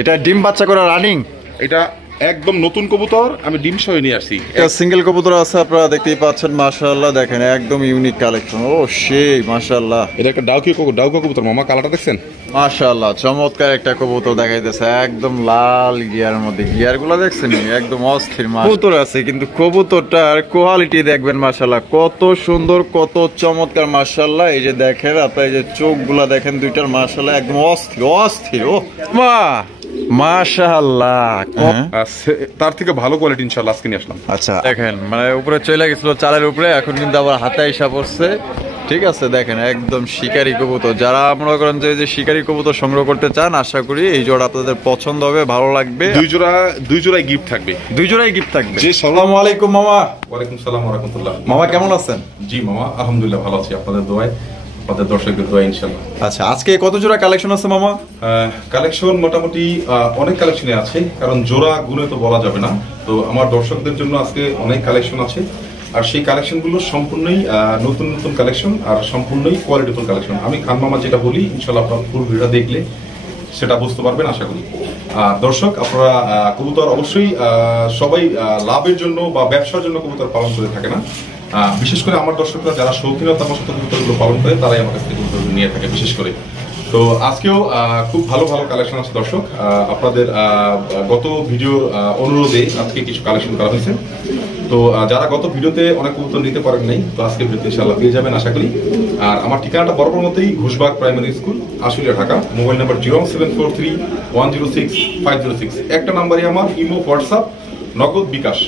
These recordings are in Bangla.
এটা ডিম বাচ্চা করা রানিং, এটা একদম নতুন কবুতর, আমি ডিম সহ নিয়ে আসছি। এটা সিঙ্গেল কবুতর আছে, আপনারা দেখতেই পাচ্ছেন। মাশাআল্লাহ দেখেন একদম ইউনিক কালেকশন। ও সেই মাশাআল্লাহ, এটা একটা ডাউকি কবুতর মামা, কালারটা দেখছেন? মাশাআল্লাহ চমৎকার একটা কবুতর দেখাইতেছে, একদম লাল গিয়ার মধ্যে। গিয়ার গুলা দেখছেন একদম অস্থির। কবুতর আছে কিন্তু কবুতরটার কোয়ালিটি দেখবেন মাশাআল্লাহ কত সুন্দর, কত চমৎকার মাশাআল্লাহ। এই যে দেখেন আপনার এই যে চোখ গুলা দেখেন দুইটার মাশাআল্লাহ একদম অস্থির অস্থির। ও মা মাশাআল্লাহ, তার থেকে ভালো কোয়ালিটি ইনশাআল্লাহ আজকে নিয়ে আসলাম। আচ্ছা দেখেন মানে উপরে চলে গেছিল চালের উপরে, এখন কিন্তু আবার হাতে এসে পড়ছে। ঠিক আছে দেখেন একদম শিকারি কবুতর। যারা মনে করেন যে শিকারি কবুতর সংগ্রহ করতে চান, আশা করি এই জোড়া আপনাদের পছন্দ হবে, ভালো লাগবে। দুই জোড়াই গিফট থাকবে, দুই জোড়াই গিফট থাকবে। আসসালামু আলাইকুম মামা। ওয়ালাইকুম সালাম ওয়া রাহমাতুল্লাহ। মামা কেমন আছেন? জি মামা আলহামদুলিল্লাহ ভালো আছি, আপনাদের দোয়ায়, আপনাদের দর্শকদের দোয়ায় ইনশাআল্লাহ। আচ্ছা আজকে কত জোড়া কালেকশন আছে মামা? কালেকশন মোটামুটি অনেক কালেকশনে আছে, কারণ জোড়া গুনে তো বলা যাবে না। তো আমার দর্শকদের জন্য আজকে অনেক কালেকশন আছে, আর সেই কালেকশনগুলো সম্পূর্ণই নতুন নতুন কালেকশন আর সম্পূর্ণই কোয়ালিটিফুল কালেকশন। আমি খান মামা যেটা বলি ইনশাআল্লাহ আপনারা ফুল ভিডিও দেখলে সেটা বুঝতে পারবেন আশা করি। দর্শক আপনারা কবুতর অবশ্যই সবাই লাভের জন্য বা ব্যবসার জন্য কবুতর পালন করে থাকে না। বিশেষ করে আমার দর্শকরা যারা শৌখিনতার সাথে কবুতরগুলো পালন করে তারাই আমার কাছ থেকে কবুতর নিয়ে থাকে বিশেষ করে। তো আজকেও খুব ভালো ভালো কালেকশন আছে দর্শক। আপনাদের গত ভিডিওর অনুরোধে আজকে কিছু কালেকশন করা হয়েছে। তো যারা গত ভিডিওতে অনেক কবুতর নিতে পারেন নাই, তো আজকে ভিডিওতে ইনশাআল্লাহ পেয়ে যাবেন আশা করি। আর আমার ঠিকানাটা বরাবর মতোই Ghoshbag primary school, Ashulia, Dhaka. Mobile number 0743106 একটা নাম্বারই আমার ইমো, হোয়াটসঅ্যাপ, নগদ, বিকাশ।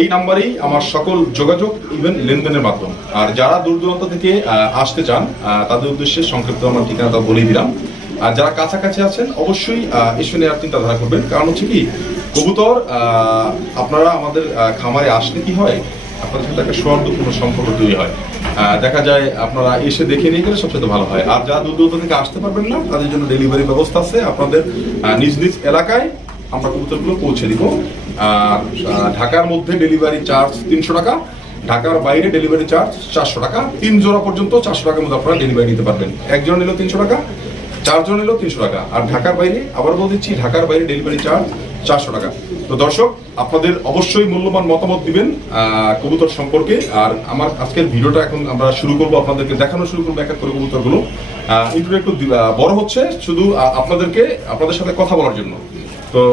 এই নাম্বারেই আমার সকল যোগাযোগ, ইভেন লেনদেনের মাধ্যম। আর যারা দূর দূরান্ত থেকে আসতে চান তাদের উদ্দেশ্যে সংক্ষিপ্ত আমার ঠিকানাটা বলেই দিলাম। আর যারা কাছাকাছি আছেন অবশ্যই এসে নেওয়ার চিন্তাধারা করবেন। কারণ হচ্ছে কি, কবুতর আপনারা আমাদের খামারে আসলে কি হয়, আপনাদের সাথে একটা সৌহার্দ্যপূর্ণ সম্পর্ক তৈরি হয়। দেখা যায় আপনারা এসে দেখে নিয়ে গেলে সবচেয়ে ভালো হয়। আর যারা দূর দূরান্ত থেকে আসতে পারবেন না তাদের জন্য ডেলিভারি ব্যবস্থা আছে। আপনাদের নিজ নিজ এলাকায় আমরা কবুতরগুলো পৌঁছে দিব। আর ঢাকার মধ্যে ডেলিভারি চার্জ 300 টাকা, ঢাকার বাইরে ডেলিভারি চার্জ 400 টাকা। 3 জোড়া পর্যন্ত 400 টাকার মধ্যে আপনারা ডেলিভারি নিতে পারবেন। একজন নিলেও 300 টাকা, 4 জন নিলেও 300 টাকা। আর ঢাকার বাইরে আবার বলে দিচ্ছি, ঢাকার বাইরে ডেলিভারি চার্জ 400 টাকা। তো দর্শক আপনাদের অবশ্যই মূল্যবান মতামত দিবেন কবুতর সম্পর্কে। আর আমার আজকের ভিডিওটা এখন আমরা শুরু করবো, আপনাদেরকে দেখানো শুরু করবো এক এক করে কবুতরগুলো। ইন্ট্রো একটু বড় হচ্ছে শুধু আপনাদের সাথে কথা বলার জন্য। তো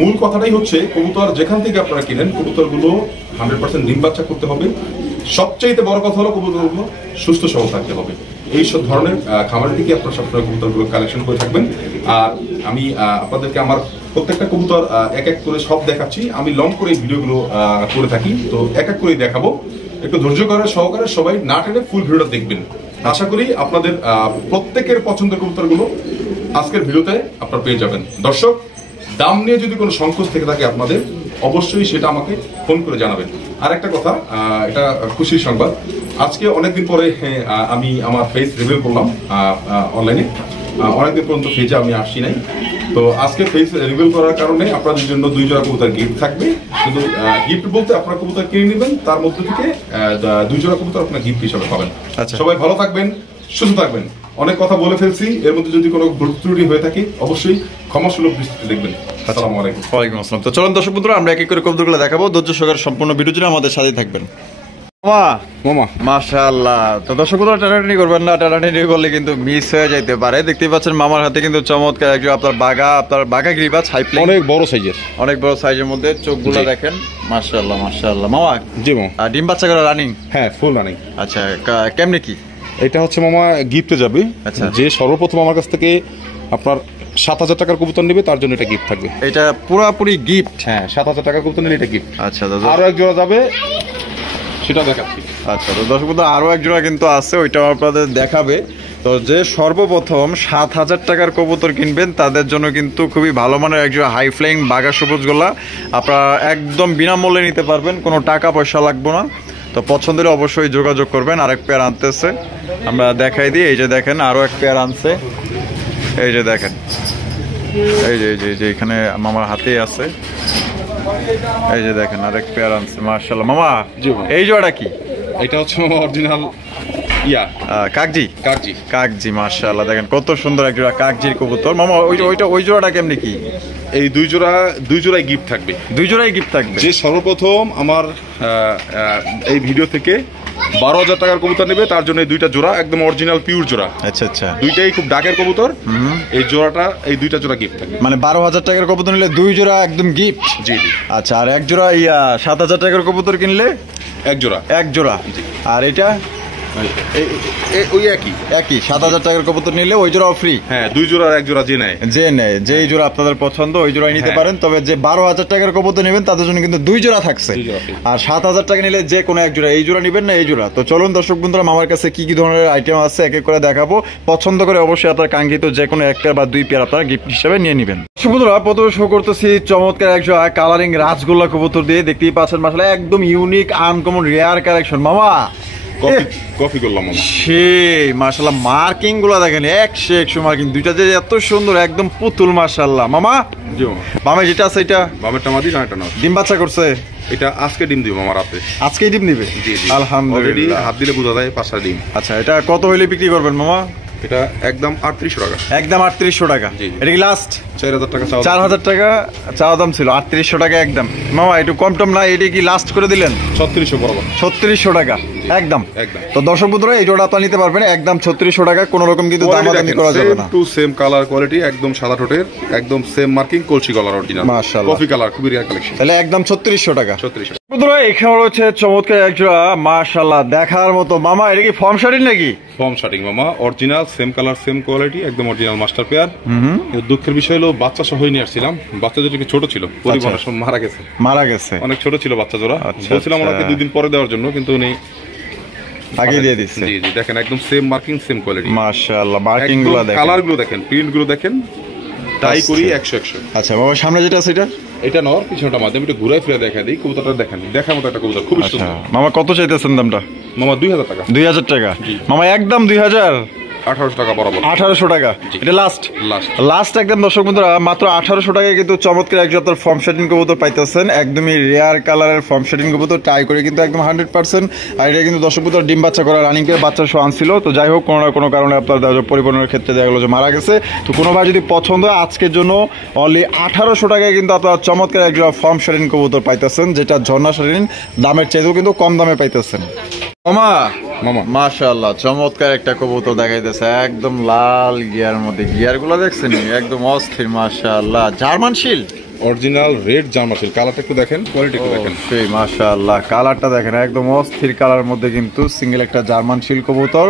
মূল কথাটাই হচ্ছে, কবুতর যেখান থেকে আপনারা কিনেন কবুতরগুলো 100% ডিম বাচ্চা করতে হবে। সবচাইতে বড় কথা হলো কবুতরগুলো সুস্থ সবল থাকতে হবে। এই সব ধরনের খামারের দিকে আপনারা সবসময় কবুতরগুলো কালেকশন করে থাকবেন। আর আমি আপনাদেরকে আমার প্রত্যেকটা কবুতর এক এক করে সব দেখাচ্ছি। আমি লং করে এই ভিডিওগুলো করে থাকি, তো এক এক করে দেখাবো। একটু ধৈর্য সহকারে সবাই না টেনে ফুল ভিডিওটা দেখবেন। আশা করি আপনাদের প্রত্যেকের পছন্দের কবুতরগুলো আজকের ভিডিওতে আপনারা পেয়ে যাবেন। দর্শক দাম নিয়ে যদি কোনো সংকোচ থেকে থাকে আপনাদের, অবশ্যই সেটা আমাকে ফোন করে জানাবেন। আর একটা কথা, এটা খুশির সংবাদ, আজকে অনেকদিন পরে আমি আমার ফেস রিভিল করলাম অনলাইনে। অনেকদিন পর্যন্ত ফেজে আমি আসছি নাই, তো আজকে ফেস রিভিল করার কারণে আপনাদের জন্য 2 জোড়া কবুতর গিফট থাকবে। শুধু গিফট বলতে আপনারা কবুতর কিনে নেবেন, তার মধ্যে থেকে 2 জোড়া কবুতর আপনার গিফট হিসাবে পাবেন। সবাই ভালো থাকবেন, সুস্থ থাকবেন। অনেক কথা বলে ফেলছি, এর মধ্যে যদি কোনো ভুল ত্রুটি হয়ে থাকে অবশ্যই ক্ষমাসুলভ দৃষ্টিতে দেখবেন। আসসালামু আলাইকুম। ওয়ালাইকুম আসসালাম। তো চলুন দর্শক বন্ধুরা আমরা এক এক করে কবুতরগুলো দেখাবো। ধৈর্য সহকারে সম্পূর্ণ ভিডিও জুড়ে আমাদের সাথে থাকবেন। মামা মাশাআল্লাহ। তো দর্শক বন্ধুরা টানাটানি করবেন না, টানাটানি করলে কিন্তু মিস হয়ে যাইতে পারে। দেখতেই পাচ্ছেন মামার হাতে কিন্তু চমৎকার একজন আপনার বাঘা গিরিবাজ, অনেক বড় সাইজের মধ্যে। চোখগুলো দেখেন মাশাআল্লাহ মাশাআল্লাহ। মামা জি মামা, ডিম বাচ্চা করা রানিং? হ্যাঁ ফুল রানিং। আচ্ছা কেমনে কি? এটা হচ্ছে মামা গিফটে যাবে। আচ্ছা, যে সর্বপ্রথম আমার কাছ থেকে আপনার 7000 টাকার কবুতর নেবে তার জন্য এটা গিফট থাকবে। এটা পুরোপুরি গিফট? হ্যাঁ 7000 টাকার কবুতর নিলে এটা গিফট। আচ্ছা দাদা, আরো এক জোড়া যাবে, সেটা দেখাচ্ছি। আচ্ছা তো দর্শক বন্ধু আরো এক জোড়া কিন্তু আছে, ওইটাও আপনাদের দেখাবে। তো যে সর্বপ্রথম 7000 টাকার কবুতর কিনবেন তাদের জন্য কিন্তু খুবই ভালো মানের একজোড়া হাই ফ্লাইং বাঘা সবুজ গোলা আপনারা একদম বিনামূল্যে নিতে পারবেন, কোনো টাকা পয়সা লাগবে না। তো পছন্দের অবশ্যই যোগাযোগ করবেন। আরেক পেয়ার আনতেছে, আমরা দেখাই দিই। এই যে দেখেন আরো এক পেয়ার আনছে, এই যে দেখেন, এই যে এখানে মামার হাতেই আছে। এই যে দেখেন আরেক পেয়ার আনছে মাশাআল্লাহ। মামা এই জোড়াটা কি? এটা হচ্ছে মামা অরিজিনাল ইয়া কাকজি কাকজি। কাকজি মাশাআল্লাহ, দেখেন কত সুন্দর এক জোড়া কাকজির কবুতর। মামা ওই জোড়াটা কেমনি কি? এই দুই জোড়ায় গিফট থাকবে। দুই জোড়াই গিফট থাকবে। যে সর্বপ্রথম আমার এই ভিডিও থেকে 12,000 টাকার কবুতর নেবে তার জন্য এই দুইটা জোড়া একদম অরিজিনাল পিওর জোড়া। আচ্ছা আচ্ছা, দুইটাই খুব ডাকের কবুতর। এই দুইটা জোড়া গিফট থাকবে। মানে 12,000 টাকার কবুতর নিলে দুই জোড়া একদম গিফট। জি জি। আচ্ছা, আর এক জোড়া 7,000 টাকার কবুতর কিনলে এক জোড়া। এক জোড়া। আর এটা ওই একই 7,000 টাকার কবুতর নিলে ওই জোড়াও ফ্রি। হ্যাঁ, দুই জোড়া আর এক জোড়া যে নেয় যেই জোড়া আপনাদের পছন্দ ওই জোড়াই নিতে পারেন। তবে যে 12,000 টাকার কবুতর নেবেন তাদের জন্য কিন্তু দুই জোড়া থাকছে। আর 7,000 টাকা নিলে যে কোনো এক জোড়া, এই জোড়া নিবেন না এই জোড়া। তো চলুন দর্শক বন্ধুরা, মামার কাছে কি কি ধরনের আইটেম আছে এক এক করে দেখাবো। পছন্দ করে অবশ্যই আপনার কাঙ্ক্ষিত যে কোনো একটা বা দুই পেয়ার আপনারা গিফট হিসেবে নিয়ে নেবেন। দর্শক বন্ধুরা, প্রথমে শো করতেছি চমৎকার এক জোড়া কালারিং রাজগোল্লা কবুতর দিয়ে। দেখতেই পাচ্ছেন মাশাআল্লাহ একদম ইউনিক আনকমন রেয়ার কালেকশন। মামা কপি করলাম সেই মাশাআল্লাহ, মার্কিং গুলো দেখেন 100 মার্কিং, দুইটা যে এত সুন্দর একদম পুতুল মাশাআল্লাহ। মামা মামা যেটা আছে এটা বামেরটা মাদি না এটা না? ডিম বাচ্চা করছে? এটা আজকে ডিম দিব আমার রাতে। আজকেই ডিম দিবে? জি জি, আলহামদুলিল্লাহ। হাত দিলে বোঝা যায় 5টা ডিম। আচ্ছা, এটা কত হইলে বিক্রি করবেন মামা? এটা একদম 3800 টাকা। একদম 3800 টাকা? এটা কি লাস্ট? 4000 টাকা চাওয়া। 4000 টাকা চাওয়া দাম ছিল, 3800 টাকা একদম। মামা একটু কম টম না, এটা কি লাস্ট করে দিলেন? 3600 বরাবর। 3600 টাকা একদম। একদম। তো দর্শক বন্ধুরা, এই জোড়া আপনারা নিতে পারবেন একদম 3600 টাকা, কোনো রকম কিন্তু দামাদামি করা যাবে না। টু সেম কালার কোয়ালিটি, একদম সাদা ঠোঁটের, একদম সেম মার্কিং, কলসি কালার অরিজিনাল মাশাআল্লাহ। কফি কালার, খুবই রেয়ার কালেকশন। তাহলে একদম 3600 টাকা। 3600। বন্ধুরা, এখানে রয়েছে চমৎকার এক জোড়া মাশাআল্লাহ দেখার মতো। মামা এটা কি ফর্ম শাড়ি নাকি? ফর্ম শার্টিং মামা, original same colour same quality, একদম অরিজিনাল মাস্টার পেয়ার। দুঃখের বিষয় হলো বাচ্চা সহ নিয়ে আসছিলাম, বাচ্চা দুটো ছোট ছিল, পরিবহনের সময় মারা গেছে। অনেক ছোট ছিল বাচ্চা জোড়া। বলছিলাম ওনাকে 2 দিন পরে দেওয়ার জন্য, কিন্তু উনি আগে দিয়ে দিচ্ছে। জি জি, দেখেন একদম সেম মার্কিং সেম কোয়ালিটি মাশাআল্লাহ। মার্কিং গুলো দেখেন, কালার গুলো দেখেন, প্রিন্ট গুলো দেখেন, টাই করি 100। আচ্ছা মামা, সামনে যেটা আছে এটা নর, পিছনটা মাঝে একটু ঘুরাই ফিরে দেখা দিই। কবুতরটা দেখেন, দেখার মতো একটা কবুতর, খুব সুন্দর। মামা কত চাইতেছেন দামটা? মামা 2000 টাকা। 2000 টাকা মামা, একদম 2000। 1800 টাকা বরাবর। 1800 টাকা এটা লাস্ট একদম। দর্শক বন্ধুরা, মাত্র 1800 টাকায় কিন্তু চমৎকার একজন আপনার ফর্ম শেডিং কবুতর পাইতেছেন। একদমই রেয়ার কালারের ফর্ম শেডিং কবুতর, ট্রাই করে কিন্তু একদম 100%। আর এটা কিন্তু দর্শক বন্ধুরা ডিম বাচ্চা করা রানিং পেয়ে বাচ্চা সহ আনছিল। তো যাই হোক, কোনো না কোনো কারণে আপনার পরিবহনের ক্ষেত্রে দেখা গেলো যে মারা গেছে। তো কোনো ভাই যদি পছন্দ হয়, আজকের জন্য অনলি 1800 টাকায় কিন্তু আপনার চমৎকার একজন ফর্ম শেডিং কবুতর পাইতেছেন, যেটা ঝর্ণা শেডিং দামের চাইতেও কিন্তু কম দামে পাইতেছেন। মামা মাশাআল্লাহ, চমৎকার একটা কবুতর দেখাইতেছে একদম লাল গিয়ার মধ্যে। গিয়ার গুলো দেখছেন একদম অস্থির মাশাআল্লাহ। German shield, original red German shield. কালারটা একটু দেখেন, কোয়ালিটি একটু দেখেন। সেই মাশাআল্লাহ, কালারটা দেখেন একদম অস্থির কালারের মধ্যে কিন্তু সিঙ্গেল একটা জার্মান শিল্ড কবুতর।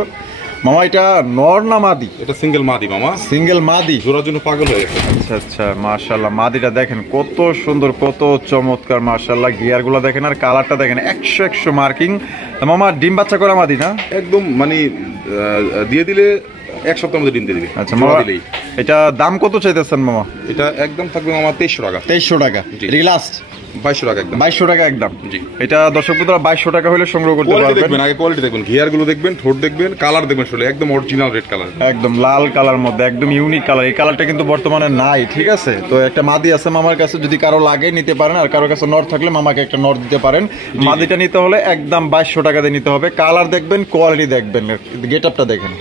মামা এটা নর না মাদি? এটা সিঙ্গেল মাদি মামা। সিঙ্গেল মাদি, জোড়ার জন্য পাগল হয়ে গেছে। আচ্ছা আচ্ছা মাশাআল্লাহ, মাদিটা দেখেন কত সুন্দর, কত চমৎকার মাশাআল্লাহ। গিয়ার গুলো দেখেন আর কালারটা দেখেন 100 মার্কিং। মামা ডিম বাচ্চা করা মাদি না? একদম মানে দিয়ে দিলে 1 সপ্তাহের মধ্যে ডিম দিয়ে দিবে। আচ্ছা মামা, এটা দাম কত চাইতেছেন মামা? এটা একদম থাকবে মামা 2300 টাকা। 2300 টাকা? এটা কি লাস্ট? 2200 টাকা একদম। 2200 টাকা একদম। জি, এটা দর্শক বন্ধুরা 2200 টাকা হলে সংগ্রহ করতে পারবেন। দেখবেন আগে কোয়ালিটি দেখবেন, গিয়ার গুলো দেখবেন, ঠোঁট দেখবেন, কালার দেখবেন, আসলে একদম অরিজিনাল রেড কালার, একদম লাল কালার মধ্যে একদম ইউনিক কালার। এই কালারটা কিন্তু বর্তমানে নাই, ঠিক আছে? তো একটা মাদি আছে মামার কাছে, যদি কারো লাগে নিতে পারেন। আর কারো কাছে নর থাকলে মামাকে একটা নর দিতে পারেন। মাদিটা নিতে হলে একদম 2200 টাকা দিয়ে নিতে হবে। কালার দেখবেন, কোয়ালিটি দেখবেন, গেট আপটা দেখেন।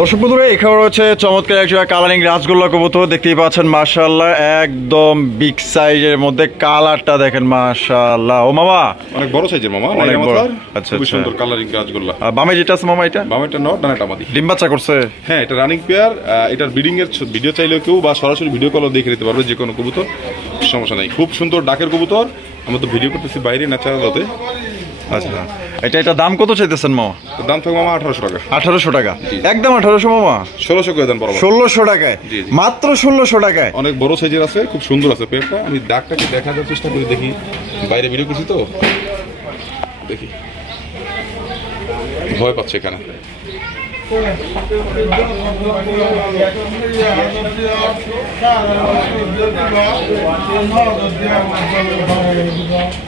দর্শক বন্ধুরা, এখানে রয়েছে চমৎকার একটা কালারিং রাজগোল্লা কবুতর, দেখতেই পাচ্ছেন মাশাআল্লাহ একদম বিগ সাইজের মধ্যে। কালারটা দেখেন মাশাআল্লাহ। ও মামা অনেক বড় সাইজের মামা, অনেক বড়। আচ্ছা, খুব সুন্দর কালারিং রাজগোল্লা। বামে যেটা আছে মামা, এটা বামেরটা নর, ডানেরটা মাদি। ডিম বাচ্চা করছে? হ্যাঁ, এটা রানিং পেয়ার। এটার ব্রিডিং এর ভিডিও চাইলেও কেউ বা সরাসরি ভিডিও কলও দেখে নিতে পারবে, যে কোনো কবুতর, সমস্যা নাই। খুব সুন্দর ডাকের কবুতর। আমরা তো ভিডিও করতেছি বাইরে, ন্যাচারাল হতে। আচ্ছা, এটা দাম কত চাইতেছেন মামা? দাম থাকবে মামা 1800 টাকা। 1800 টাকা একদম? 1800 মামা? 1600 করে দেন বরাবর। 1600 টাকায়? মাত্র 1600 টাকায়? অনেক বড় সাইজের আছে, খুব সুন্দর আছে পেয়ারটা। আমি দাগটাকে দেখার চেষ্টা করি, দেখি, বাইরে ভিডিও করছি তো, দেখি ভয় পাচ্ছে এখানে।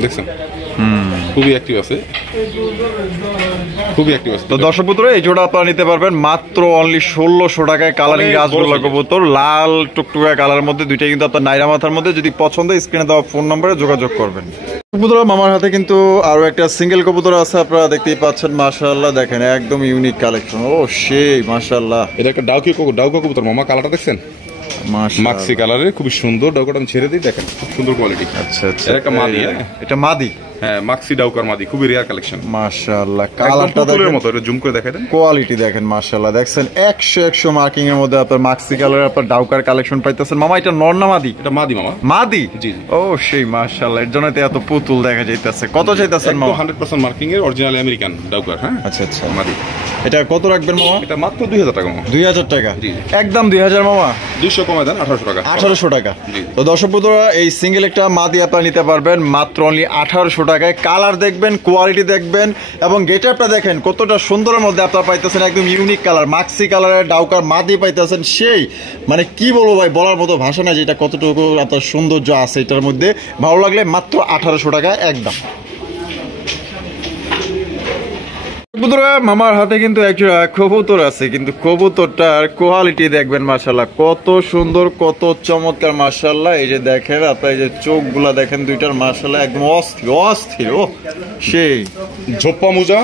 দেখছেন খুবই অ্যাক্টিভ আছে, খুবই অ্যাক্টিভ আছে। তো দর্শক বন্ধুরা, এই জোড়া আপনারা নিতে পারবেন মাত্র অনলি 1600 টাকায়। কালারিং রাজগোল্লা কবুতর, লাল টুকটুকা কালারের মধ্যে, দুইটাই কিন্তু আপনার নাইরা মাথার মধ্যে। যদি পছন্দ, স্ক্রিনে দেওয়া ফোন নম্বরে যোগাযোগ করবেন। কবুতর মামার হাতে কিন্তু আরো একটা সিঙ্গেল কবুতর আছে, আপনারা দেখতেই পাচ্ছেন। মাশাআল্লাহ দেখেন একদম ইউনিক কালেকশন। ও সেই মাশাআল্লাহ, এটা একটা ডাউকা কবুতর মামা, কালারটা দেখছেন মাক্সি কালারের, খুবই সুন্দর। ডাউকাটা আমি ছেড়ে দিই, দেখেন খুব সুন্দর কোয়ালিটি। আচ্ছা আচ্ছা, এটা একটা মাদি, এটা মাদি, হ্যাঁ মাক্সি ডাউকার মাদি, খুবই রেয়ার কালেকশন। মাশাআল্লাহ কালারটা দেখেন মতো, এটা জুম করে দেখাই দেন, কোয়ালিটি দেখেন মাশাআল্লাহ। দেখছেন 100 মার্কিং এর মধ্যে আপনার মাক্সি কালারের আপনার ডাউকার কালেকশন পাইতেছেন। মামা এটা নর না মাদি? এটা মাদি মামা। মাদি? জি। ও সেই মাশাআল্লাহ, এর জন্য তো এত পুতুল দেখা যাইতেছে। কত চাইতেছেন মামা? 100% মার্কিং এর অরিজিনাল আমেরিকান ডাউকার। হ্যাঁ আচ্ছা আচ্ছা, মাদি। এটা কত রাখবেন মামা? এটা মাত্র 2000 টাকা মামা। 2000 টাকা? জি। একদম 2000 মামা। 200 কমায় দেন, 1800 টাকা। 1800 টাকা। জি। তো দর্শক বন্ধুরা, এই সিঙ্গেল একটা মাদি আপনারা নিতে পারবেন মাত্র অনলি 1800 টাকায়। কালার দেখবেন, কোয়ালিটি দেখবেন এবং গেটআপটা দেখেন কতটা সুন্দরের মধ্যে আপনারা পাইতেছেন। একদম ইউনিক কালার, মাক্সি কালারের ডাউকার মাদি পাইতেছেন। সেই মানে কি বলবো ভাই, বলার মতো ভাষা না যে এটা কতটুকু আপনার সৌন্দর্য আছে এটার মধ্যে। ভালো লাগলে মাত্র 1800 টাকা একদম। বন্ধুরা মামার হাতে কিন্তু একটা কবুতর আছে, কিন্তু কবুতরটার কোয়ালিটি দেখবেন মাশাআল্লাহ, কত সুন্দর, কত চমৎকার মাশাআল্লাহ। এই যে দেখেন আপনার, এই যে চোখগুলা দেখেন দুইটার মাশাআল্লাহ, একদম অস্থির অস্থির। ও সেই ঝোপ্পা মোজা,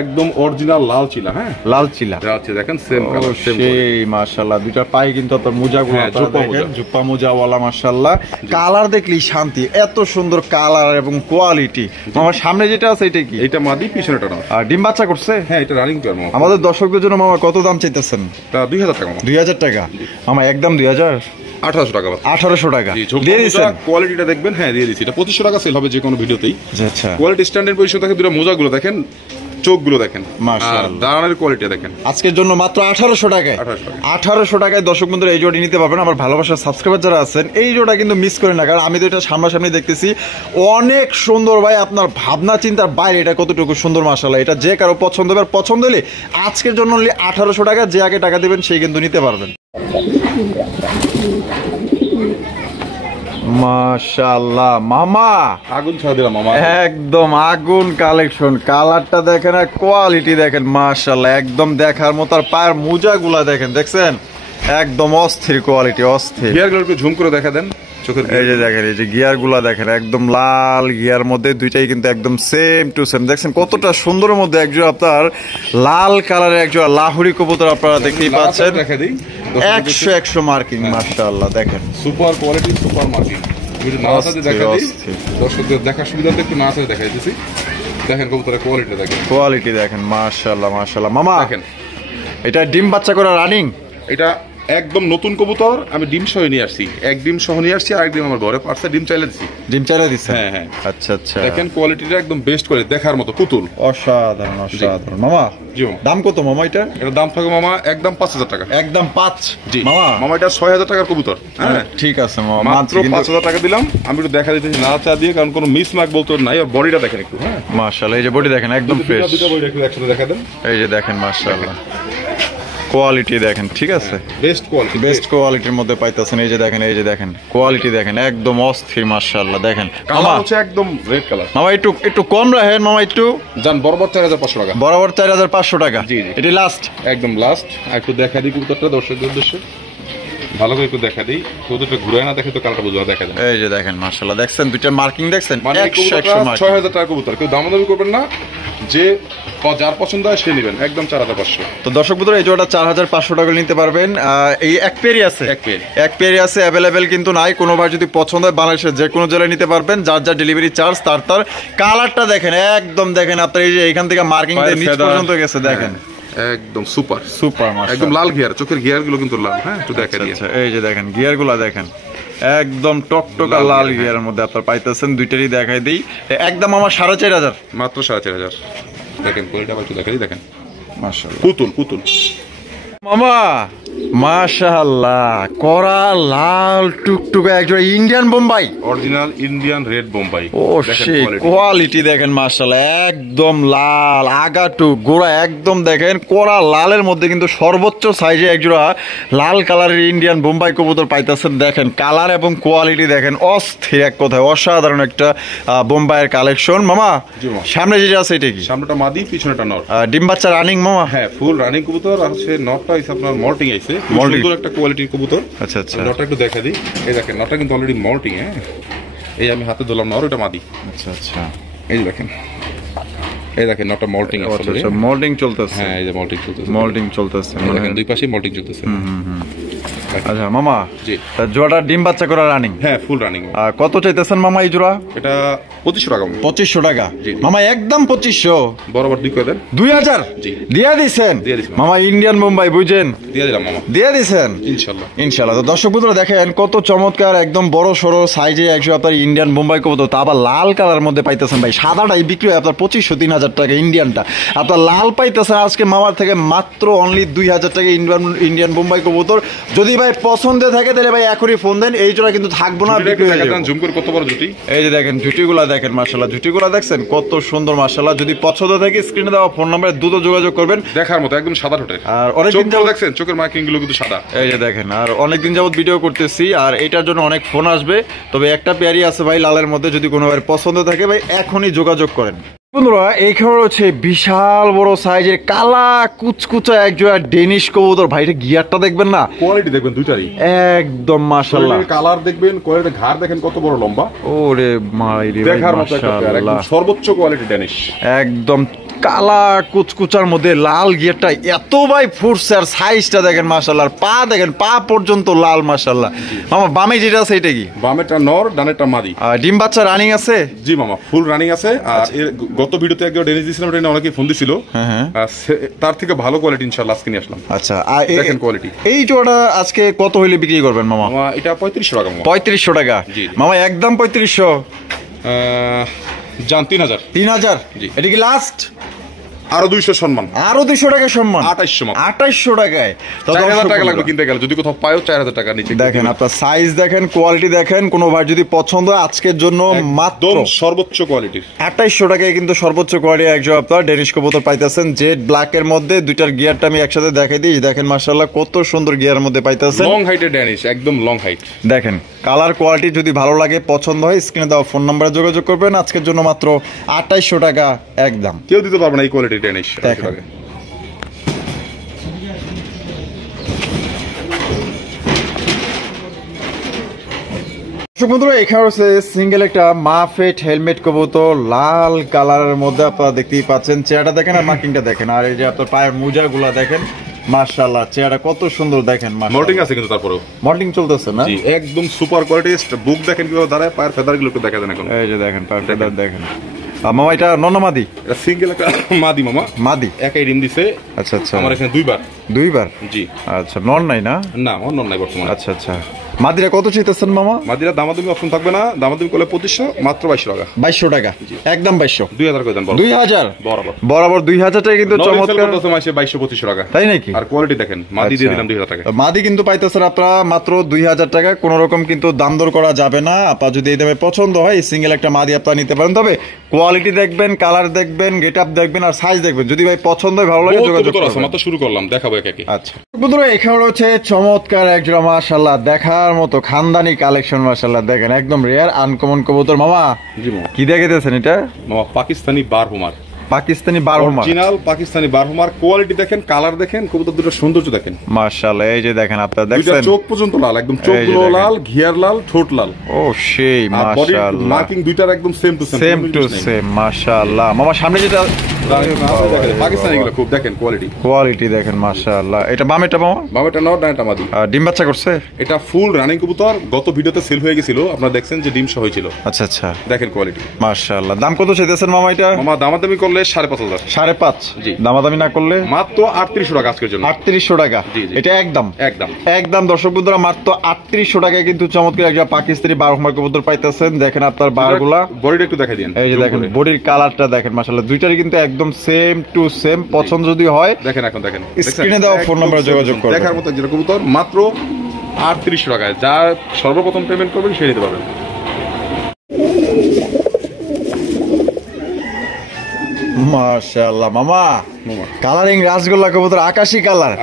একদম অরিজিনাল লাল চিলা। হ্যাঁ লাল চিলা, দেখেন সেম কালার, সেম সেই মাশাআল্লাহ। দুইটা পাই কিন্তু আপনার মোজাগুলো দেখেন, জুপ্পা মোজাওয়ালা মাশাআল্লাহ। কালার দেখলেই শান্তি, এত সুন্দর কালার এবং কোয়ালিটি। আমার সামনে যেটা আছে এটা কি? এটা মাদি, পিছনেটা না। আর ডিম বাচ্চা করছে? হ্যাঁ এটা রানিং পেয়ার মামা। আমাদের দর্শকদের জন্য মামা কত দাম চাইতেছেন? তা 2000 টাকা মামা। 2000 টাকা মামা, একদম 2000। 1800 টাকা। 1800 টাকা দিয়ে দিয়েছেন। কোয়ালিটিটা দেখবেন, হ্যাঁ দিয়ে দিয়েছি। এটা 2500 টাকা সেল হবে যে কোনো ভিডিওতেই। আচ্ছা, কোয়ালিটি স্ট্যান্ডার্ড পজিশন থাকে। দুটো মোজাগুলো দেখেন, চোখগুলো দেখেন, মাশাআল্লাহ, আর দাঁড়ানোর কোয়ালিটি দেখেন। আজকের জন্য মাত্র 1800 টাকায়। 1800 টাকায় দর্শক বন্ধুরা এই জোড়া নিতে পারবেন। আমার ভালোবাসার সাবস্ক্রাইবার যারা আছেন, এই জোড়া কিন্তু মিস করেন না, কারণ আমি তো এটা সামনাসামনি দেখতেছি। অনেক সুন্দর ভাই, আপনার ভাবনা চিন্তার বাইরে এটা কতটুকু সুন্দর মাশাআল্লাহ। এটা যে কারো পছন্দ হবে, আর পছন্দ হলে আজকের জন্য 1800 টাকা, যে আগে টাকা দিবেন সেই কিন্তু নিতে পারবেন। মাশাআল্লাহ মামা, আগুন ছাড়া দিলাম মামা, একদম আগুন কালেকশন। কালারটা দেখেন আর কোয়ালিটি দেখেন মাশাআল্লাহ, একদম দেখার মতো। আর পায়ের মোজাগুলা দেখেন, দেখছেন একদম অস্থির কোয়ালিটি, অস্থির। গিয়ারগুলোকে ঝুম করে দেখা দেন চোখের। এই যে দেখেন, এই যে গিয়ার গুলা দেখেন, একদম লাল গিয়ার মধ্যে, দুইটাই কিন্তু একদম সেম টু সেম। দেখছেন কতটা সুন্দরের মধ্যে একজোড়া আপনার লাল কালারের একজোড়া লাহুরি কবুতর আপনারা দেখতেই পাচ্ছেন। 100 মার্কিং মাশাআল্লাহ, দেখেন সুপার কোয়ালিটি, সুপার মার্কিং। দর্শকদের দেখার সুবিধাতে একটু না দেখা দিতেছি। দেখেন কবুতরের কোয়ালিটি দেখেন, কোয়ালিটি দেখেন মাশাআল্লাহ মাশাআল্লাহ। মামা দেখেন, এটা ডিম বাচ্চা করা রানিং? এটা একদম নতুন কবুতর, আমি ডিম সহ নিয়ে আসছি। এক ডিম সহ নিয়ে আসছি, আর এক ডিম আমার ঘরে পারছে, ডিম চাইলে দিচ্ছি। ডিম চাইলে দিচ্ছে? হ্যাঁ হ্যাঁ। আচ্ছা আচ্ছা, দেখেন কোয়ালিটিটা একদম বেস্ট করে, দেখার মতো পুতুল, অসাধারণ অসাধারণ। মামা জি দাম কত মামা এটা? এর দাম থাকে মামা একদম 5000 টাকা। একদম 5? জি মামা, মামা এটা 6000 টাকার কবুতর। হ্যাঁ ঠিক আছে মামা, মাত্র 5000 টাকা দিলাম। আমি একটু দেখা দিতেছি না চা দিয়ে, কারণ কোনো মিস মার্ক বলতে নাই। আর বডিটা দেখেন একটু। হ্যাঁ মাশাআল্লাহ, এই যে বডি দেখেন একদম ফ্রেশ। দুটো বডি একটু একসাথে দেখা দেন। এই যে দেখেন মাশাআল্লাহ, কোয়ালিটি দেখেন, ঠিক আছে, বেস্ট কোয়ালিটি, বেস্ট কোয়ালিটির মধ্যে পাইতেছেন। এই যে দেখেন, এই যে দেখেন কোয়ালিটি দেখেন, একদম অস্থির মাশাআল্লাহ। দেখেন কালার হচ্ছে একদম রেড কালার। মামা একটু একটু কম রাখেন মামা, একটু জান বরাবর 4500 টাকা। বরাবর 4500 টাকা? জি জি, এটি লাস্ট, একদম লাস্ট। আর একটু দেখা দিই কবুতরটা দর্শকদের উদ্দেশ্যে, ভালো করে একটু দেখা দিই। কবুতরটা ঘুরে না দেখে তো কালারটা বুঝা, দেখা দেন। এই যে দেখেন মাশাআল্লাহ, দেখছেন দুইটা মার্কিং দেখছেন, মানে 100 মার্কিং। 6000 টাকা কবুতর, কেউ দামাদামি করবেন না। যে যার পছন্দ হয় সে নেবেন, একদম 4500। তো দর্শক বন্ধুরা এই জোড়াটা 4500 টাকা নিতে পারবেন। এই এক পেয়ারই আছে, এক পেয়ারই আছে, অ্যাভেলেবেল কিন্তু নাই। কোনো ভাই যদি পছন্দ হয় বাংলাদেশের যে কোনো জেলায় নিতে পারবেন, যার যার ডেলিভারি চার্জ তার তার। কালারটা দেখেন একদম, দেখেন আপনার এই যে এখান থেকে মার্কিং নিচ পর্যন্ত গেছে, দেখেন একদম সুপার সুপার, একদম লাল গিয়ার, চোখের গিয়ার গুলো কিন্তু লাল। হ্যাঁ একটু দেখা দিই। এই যে দেখেন গিয়ার গুলা দেখেন, একদম টকটকা লাল গিয়ারের মধ্যে আপনার পাইতেছেন। দুইটারই দেখাই দিই, একদম আমার 4500, মাত্র 4500। দেখেন কোয়ালিটি আবার একটু দেখা দিই, দেখেন মাশাআল্লাহ, পুতুল পুতুল মামা মাশাআল্লাহ। করা লাল টুকটুকা একজন Indian Bombai, original Indian red Bombai. ও সেই কোয়ালিটি দেখেন মাশাআল্লাহ, একদম লাল আগাটু গোড়া, একদম দেখেন কড়া লালের মধ্যে কিন্তু সর্বোচ্চ সাইজে একজোড়া লাল কালারের ইন্ডিয়ান বোম্বাই কবুতর পাইতেছেন। দেখেন কালার এবং কোয়ালিটি দেখেন অস্থির, এক কথায় অসাধারণ একটা বোম্বাইয়ের কালেকশন। মামা সামনে যেটা আছে এটা কি? সামনেটা মাদি, পিছনেটা নর। ডিম বাচ্চা রানিং মামা? হ্যাঁ ফুল রানিং কবুতর। আর হচ্ছে নরটা হইছে আপনার মল্টিং আইছে, সুন্দর একটা কোয়ালিটির কবুতর। আচ্ছা আচ্ছা, নরটা একটু দেখা দিই। এই দেখেন নরটা কিন্তু অলরেডি মল্টিং। হ্যাঁ এই আমি হাতে ধরলাম নর, ওটা মাদি। আচ্ছা আচ্ছা, এই দেখেন, এই দেখেন নটা মল্টিং আছে। আচ্ছা, মোল্ডিং চলতেছে। হ্যাঁ, এই যে মল্টিং চলতেছে, মোল্ডিং চলতেছে, মানে দুই পাশে মল্টিং চলতেছে। আচ্ছা মামা, জি, জোড়াটা ডিম বাচ্চা করা রানিং? হ্যাঁ, ফুল রানিং। কত চাইতেছেন মামা এই জোড়া? এটা 2500 টাকা। 2500 টাকা জি। মামা, একদম 2500। বরাবর 2 করে দেন। 2000 জি, দিয়ে দিছেন দিয়ে দিছি মামা। ইন্ডিয়ান বোম্বাই বুঝেন, দিয়ে দিলাম মামা, দিয়ে দিছেন ইনশাআল্লাহ। ইনশাআল্লাহ। তো দর্শক বন্ধুরা দেখেন কত চমৎকার একদম বড় সড়ো সাইজে একশো আপনার ইন্ডিয়ান বোম্বাই কবুতর, তা আবার লাল কালার মধ্যে পাইতেছেন ভাই। সাদাটাই বিক্রি হয় আপনার 2500-3000 টাকা, ইন্ডিয়ানটা আপনার লাল পাইতেছেন আজকে মামার থেকে মাত্র অনলি 2000 টাকা ইন্ডিয়ান বোম্বাই কবুতর। যদি ভাই পছন্দের থাকে তাহলে ভাই এখনই ফোন দেন, এই জোড়া কিন্তু থাকবো না, বিক্রি হয়ে যাবে। জুম করে কত বড় জুটি, এই যে দেখেন জুটিগুলা দেখেন মাশাআল্লাহ, জুটিগুলা দেখছেন কত সুন্দর মাশাআল্লাহ। যদি পছন্দ থাকে স্ক্রিনে দেওয়া ফোন নম্বরে দ্রুত যোগাযোগ করবেন। দেখার মতো একদম সাদা ঠোঁটের, আর অনেকদিন চোখ দেখছেন, চোখের মার্কিং গুলো কিন্তু সাদা। এই যে দেখেন, আর অনেকদিন যাবত ভিডিও করতেছি, আর এটার জন্য অনেক ফোন আসবে। তবে একটা পেয়ারি আছে ভাই লালের মধ্যে, যদি কোনো ভাই পছন্দ থাকে ভাই এখনই যোগাযোগ করেন। বন্ধুরা এইখানে রয়েছে বিশাল বড় সাইজের কালা কুচকুচা একজোড়া ডেনিশ কবুতর। ভাই এটা গিয়ারটা দেখবেন না, কোয়ালিটি দেখবেন দুইটারই একদম মাশাআল্লাহ। কালার দেখবেন, কোয়ালিটি, ঘাড় দেখেন কত বড় লম্বা, ওরে মাই রে, দেখার মতো একটা পেয়ার, একদম সর্বোচ্চ কোয়ালিটি ড্যানিশ। একদম কালা কুচকুচার মধ্যে লাল গিয়ারটা এত ভাই ফুটছে, আর সাইজটা দেখেন মাশাআল্লাহ, আর পা দেখেন, পা পর্যন্ত লাল মাশাআল্লাহ। মামা বামে যেটা আছে এটা কি? বামেরটা নর, ডানেরটা মাদি। ডিম বাচ্চা রানিং আছে? জি মামা, ফুল রানিং আছে। আর এর গত ভিডিওতে একবার ডেনিশ দিয়েছিলাম, এটা অনেকেই ফোন দিছিল, তার থেকে ভালো কোয়ালিটি ইনশাআল্লাহ আজকে নিয়ে আসলাম। আচ্ছা, দেখেন কোয়ালিটি। এই জোড়া আজকে কত হইলে বিক্রি করবেন মামা? মামা এটা 3500 টাকা মামা। 3500 টাকা মামা, একদম 3500। জান 3000। 3000? জি। এটা কি লাস্ট? আরো 200 সম্মান, আরো 200 টাকা সম্মান, 2800 টাকায়। 4000 টাকা লাগবে কিনতে গেলে, যদি কোথাও পায়ও 4000 টাকা নিচে। দেখেন আপনার সাইজ দেখেন, কোয়ালিটি দেখেন, কোনো ভাই যদি পছন্দ হয় আজকের জন্য মাত্র সর্বোচ্চ কোয়ালিটির 2800 টাকায় কিন্তু সর্বোচ্চ কোয়ালিটি একজন আপনার ডেনিশ কবুতর পাইতেছেন। জেড ব্ল্যাক এর মধ্যে দুইটার গিয়ারটা আমি একসাথে দেখাই দিই। দেখেন মাশাআল্লাহ কত সুন্দর গিয়ারের মধ্যে পাইতেছেন, লং হাইটের ডেনিশ, একদম লং হাইট। দেখেন কালার কোয়ালিটি যদি ভালো লাগে, পছন্দ হয়, স্ক্রিনে দেওয়া ফোন নম্বরে যোগাযোগ করবেন। আজকের জন্য মাত্র 2800 টাকা একদম, কেউ দিতে পারবে না এই কোয়ালিটির ডেনিশ। দেখেন বন্ধুরা এখানে হচ্ছে সিঙ্গেল একটা মাফেট হেলমেট কবুতর, লাল কালারের মধ্যে আপনারা দেখতেই পাচ্ছেন। চেহারাটা দেখেন আর মার্কিংটা দেখেন, আর এই যে আপনার পায়ের মোজাগুলা দেখেন মাশাআল্লাহ, চেহারা কত সুন্দর দেখেন। মল্টিং আছে কিন্তু তারপরেও মল্টিং চলতেছে না? জি, একদম সুপার কোয়ালিটি। বুক দেখেন কিভাবে দাঁড়ায়, পায়ের ফেদার গুলো একটু দেখা দেন এখন। এই যে দেখেন পায়ের ফেদার দেখেন। মামা এটা নন্না মাদি? এটা সিঙ্গেল একটা মাদি মামা, মাদি একাই ডিম দিছে। আচ্ছা আচ্ছা, আমার এখানে দুইবার। জি, আচ্ছা, নন নাই না? না, আমার নন নাই বর্তমানে। আচ্ছা আচ্ছা, মাদিরা কত চাইতেছেন মামা? মাদিরা দামাদামি অপশন থাকবে না, দামাদামি করলে 2500, মাত্র 2200 টাকা। 2200 টাকা একদম, 2200। 2000 করে দেন, 2000 বরাবর বরাবর 2000 টাকা কিন্তু চমৎকার। 2200-2500 টাকা, তাই নাকি? আর কোয়ালিটি দেখেন, মাদি দিয়ে দিলাম 2000 টাকা। মাদি কিন্তু পাইতেছেন আপনারা মাত্র 2000 টাকা, কোন রকম কিন্তু দাম দর করা যাবে না। আপনার যদি এই দামে পছন্দ হয় সিঙ্গেল একটা মাদি আপনারা নিতে পারেন। তবে কোয়ালিটি দেখবেন, কালার দেখবেন, গেটআপ দেখবেন, আর সাইজ দেখবেন। যদি ভাই পছন্দ হয়, ভালো লাগে যোগাযোগ করবেন। মাত্র শুরু করলাম, দেখাবো একে একে। আচ্ছা বন্ধুরা এখানে রয়েছে চমৎকার একজোড়া মাশাআল্লাহ দেখার মতো খানদানি কালেকশন মাশাআল্লাহ, দেখেন একদম রেয়ার আনকমন কবুতর। মামা জি মামা, কি দেখাইতেছেন এটা? মামা পাকিস্তানি বারহুমার, পাকিস্তানি বারহুমার, অরিজিনাল পাকিস্তানি বারহুমার। কোয়ালিটি দেখেন, কালার দেখেন, কবুতর দুটো সৌন্দর্য দেখেন মাশাআল্লাহ। এই যে দেখেন আপনারা দেখছেন, চোখ পর্যন্ত লাল, একদম চোখগুলো লাল, ঘিয়ার লাল, ঠোঁট লাল। ও সেই মাশাআল্লাহ, মার্কিং দুইটার একদম সেম টু সেম মাশাআল্লাহ। মামা সামনে যেটা পাকিস্তানি গুলো খুব দেখেন কোয়ালিটি দেখেন মাশাআল্লাহ। এটা বামেটা মামা? বামেটা নর, ডানেটা মাদি। ডিম বাচ্চা করছে? এটা ফুল রানিং কবুতর, গত ভিডিওতে সেল হয়ে গেছিল, আপনারা দেখছেন যে ডিম সহ হয়েছিল। আচ্ছা আচ্ছা, দেখেন কোয়ালিটি মাশাআল্লাহ। দাম কত চাইতেছেন মামা এটা? মামা দামাদামি করলে 5500। 5.5? জি, দামাদামি না করলে মাত্র 3800 টাকা আজকের জন্য। 3800 টাকা? জি জি, এটা একদম একদম একদম। দর্শক বন্ধুরা মাত্র 3800 টাকায় কিন্তু চমৎকার একটা পাকিস্তানি বারহুমার কবুতর পাইতেছেন। দেখেন আপনার বারগুলা, বডিটা একটু দেখাই দেন। এই যে দেখেন বডির কালারটা দেখেন মাশাআল্লাহ, দুইটারই কিন্তু একদম সেম টু সেম। পছন্দ যদি হয় দেখেন, এখন দেখেন স্ক্রিনে দেওয়া ফোন নম্বরে যোগাযোগ করুন। দেখার মতো যেটা কবুতর মাত্র 3800 টাকায়, যা সর্বপ্রথম পেমেন্ট করবেন সে নিতে পারবেন। মাশাআল্লাহ মামা, কালারিং রাসগোল্লা কবুতর, আকাশী কালার,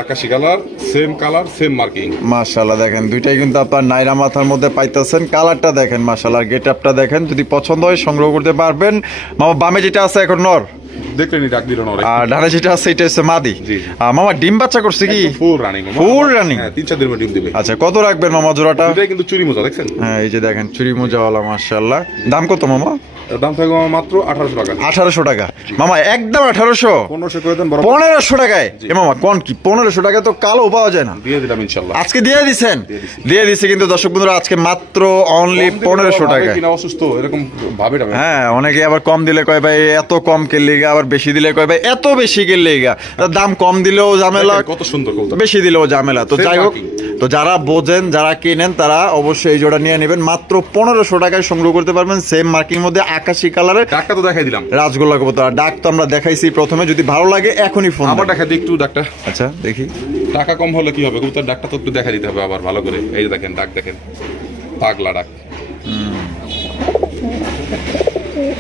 সেম মার্কিং মাশাআল্লাহ। দেখেন দুইটাই কিন্তু আপনার নাইরা মাথার মধ্যে পাইতেছেন। কালারটা দেখেন মাশাআল্লাহ, গেটআপটা দেখেন। যদি পছন্দ হয় সংগ্রহ করতে পারবেন। মামা বামে যেটা আছে এখন নর? দেখলেনি ডাক দিল না ওরে। আর ডানে যেটা আছে এটা হচ্ছে মাদি। জি। মামা ডিম বাচ্চা করছে কি? Full running. Full running. হ্যাঁ 3-4 দিনের মধ্যে ডিম দিবে। আচ্ছা কত রাখবেন মামা জোড়াটা? এটাই কিন্তু চুরি মোজা দেখছেন? হ্যাঁ এই যে দেখেন চুরি মোজাওয়ালা মাশাআল্লাহ। দাম কত মামা? এর দাম থাকবে মাত্র 1800 টাকা। 1800 টাকা মামা, একদম 1800। 1500 করে দেন বড়। 1500 টাকায়? এ মামা কোন কি 1500 টাকায় তো কালো পাওয়া যায় না। দিয়ে দিলাম ইনশাআল্লাহ। আজকে দিয়ে দিছেন? দিয়ে দিছি কিন্তু দর্শক বন্ধুরা আজকে মাত্র অনলি 1500 টাকা। কিনা অসুস্থ এরকম ভাবে টাকা। হ্যাঁ অনেকে আবার কম দিলে কয় ভাই এত কম কেলেগা, আবার বেশি দিলে কয় ভাই এত বেশি কেলেগা। দাম কম দিলেও ঝামেলা, কত সুন্দর কবুতর, বেশি দিলেও ঝামেলা। তো যাই হোক, তো যারা বোঝেন যারা কিনেন তারা অবশ্যই এই জোড়া নিয়ে নেবেন। মাত্র 1500 টাকায় সংগ্রহ করতে পারবেন। সেম মার্কিং মধ্যে আকাশি কালারের ডাকটা তো দেখাই দিলাম। রাজগোল্লা কবুতর। ডাক তো আমরা দেখাইছি প্রথমে, যদি ভালো লাগে এখনই ফোন আবার দেখা দিই একটু ডাকটা। আচ্ছা দেখি। টাকা কম হলে কি হবে, কবুতর ডাকটা তো একটু দেখা দিতে হবে আবার ভালো করে। এই যে দেখেন ডাক দেখেন, পাগলা ডাক।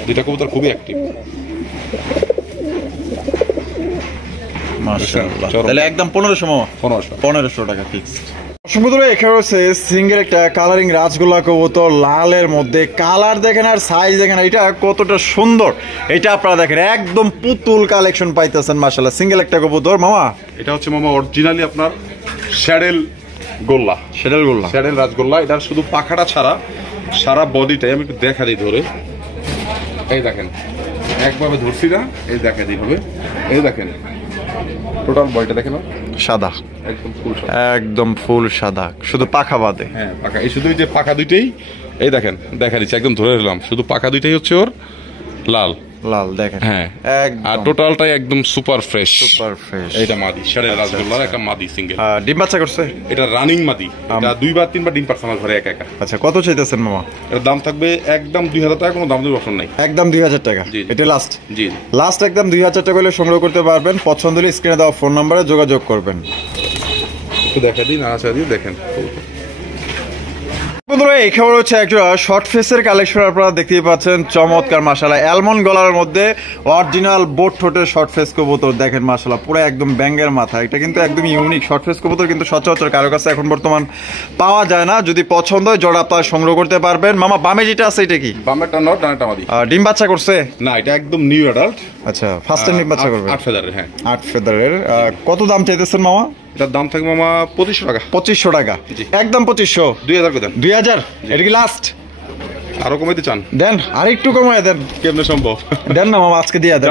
দুইটা কবুতর খুবই অ্যাক্টিভ মাশাআল্লাহ। তাহলে একদম 1500 টাকা ফিক্সড। অসংখ্য এখানে হচ্ছে সিঙ্গেল একটা কালারিং রাজগোল্লা কবুতর, লালের মধ্যে কালার দেখেন আর সাইজ দেখেন, এটা কতটা সুন্দর। এটা আপনারা দেখেন একদম পুতুল কালেকশন পাইতেছেন মাশাআল্লাহ। সিঙ্গেল একটা কবুতর মামা। এটা হচ্ছে মামা অরিজিনালি আপনার শ্যাডেল গোল্লা, শ্যাডেল গোল্লা, শ্যাডেল রাজগোল্লা। এটার শুধু পাখাটা ছাড়া সারা বডিটাই আমি একটু দেখা দিই ধরে। এই দেখেন একভাবে ধরছি না, এই দেখা দিই হবে। এই দেখেন টোটাল বডিটা দেখেন সাদা, একদম ফুল সাদা, একদম ফুল সাদা, শুধু পাখা বাদে। হ্যাঁ পাখা, এই শুধু এই যে পাখা দুইটাই এই দেখেন দেখা দিচ্ছি, একদম ধরে নিলাম। শুধু পাখা দুইটাই হচ্ছে ওর লাল লাল দেখেন। হ্যাঁ একদম আর টোটালটাই একদম সুপার ফ্রেশ। Super fresh. এইটা মাদি শ্যাডেল রাজগোল্লার একটা মাদি সিঙ্গেল। ডিম বাচ্চা করছে? এটা রানিং মাদি। এটা 2-3 বার ডিম পারছে আমার ঘরে একা একা। আচ্ছা কত চাইতেছেন মামা? এর দাম থাকবে একদম 2000 টাকা, কোনো দাম দেওয়ার অপশন নাই। একদম 2000 টাকা। জি। এটা লাস্ট? জি লাস্ট একদম 2000 টাকা হলে সংগ্রহ করতে পারবেন। পছন্দ হলে স্ক্রিনে দেওয়া ফোন নম্বরে যোগাযোগ করবেন। একটু দেখা দিন, আচ্ছা দিন দেখেন। বন্ধুরা এই খবর হচ্ছে একটা শর্ট ফেসের কালেকশন আপনারা দেখতেই পাচ্ছেন, চমৎকার মাশাআল্লাহ। অ্যালমন্ড গলার মধ্যে অরিজিনাল বোট ঠোঁটের শর্ট ফেস কবুতর দেখেন মাশাআল্লাহ, পুরো একদম ব্যাঙ্গের মাথা। এটা কিন্তু একদম ইউনিক শর্ট ফেস কবুতর, কিন্তু সচরাচর কারো কাছে এখন বর্তমান পাওয়া যায় না। যদি পছন্দ হয় জোড়া আপনারা সংগ্রহ করতে পারবেন। মামা বামে যেটা আছে এটা কি? বামেরটা নট, ডানেরটা মাদি। ডিম বাচ্চা করছে? না এটা একদম নিউ অ্যাডাল্ট। আচ্ছা ফার্স্ট টাইম ডিম বাচ্চা করবে? 8 ফেদারের। হ্যাঁ 8 ফেদারের। কত দাম চাইতেছেন মামা? এটার দাম থাকবে মামা 2500 টাকা। 2500 টাকা? জি। একদম 2500? 2000 করে দেন। 2000? এটা কি লাস্ট? আরো কমাইতে চান? দেন আর একটু কমায় দেন। কেমনে সম্ভব? দেন না মামা আজকে দিয়ে দেন।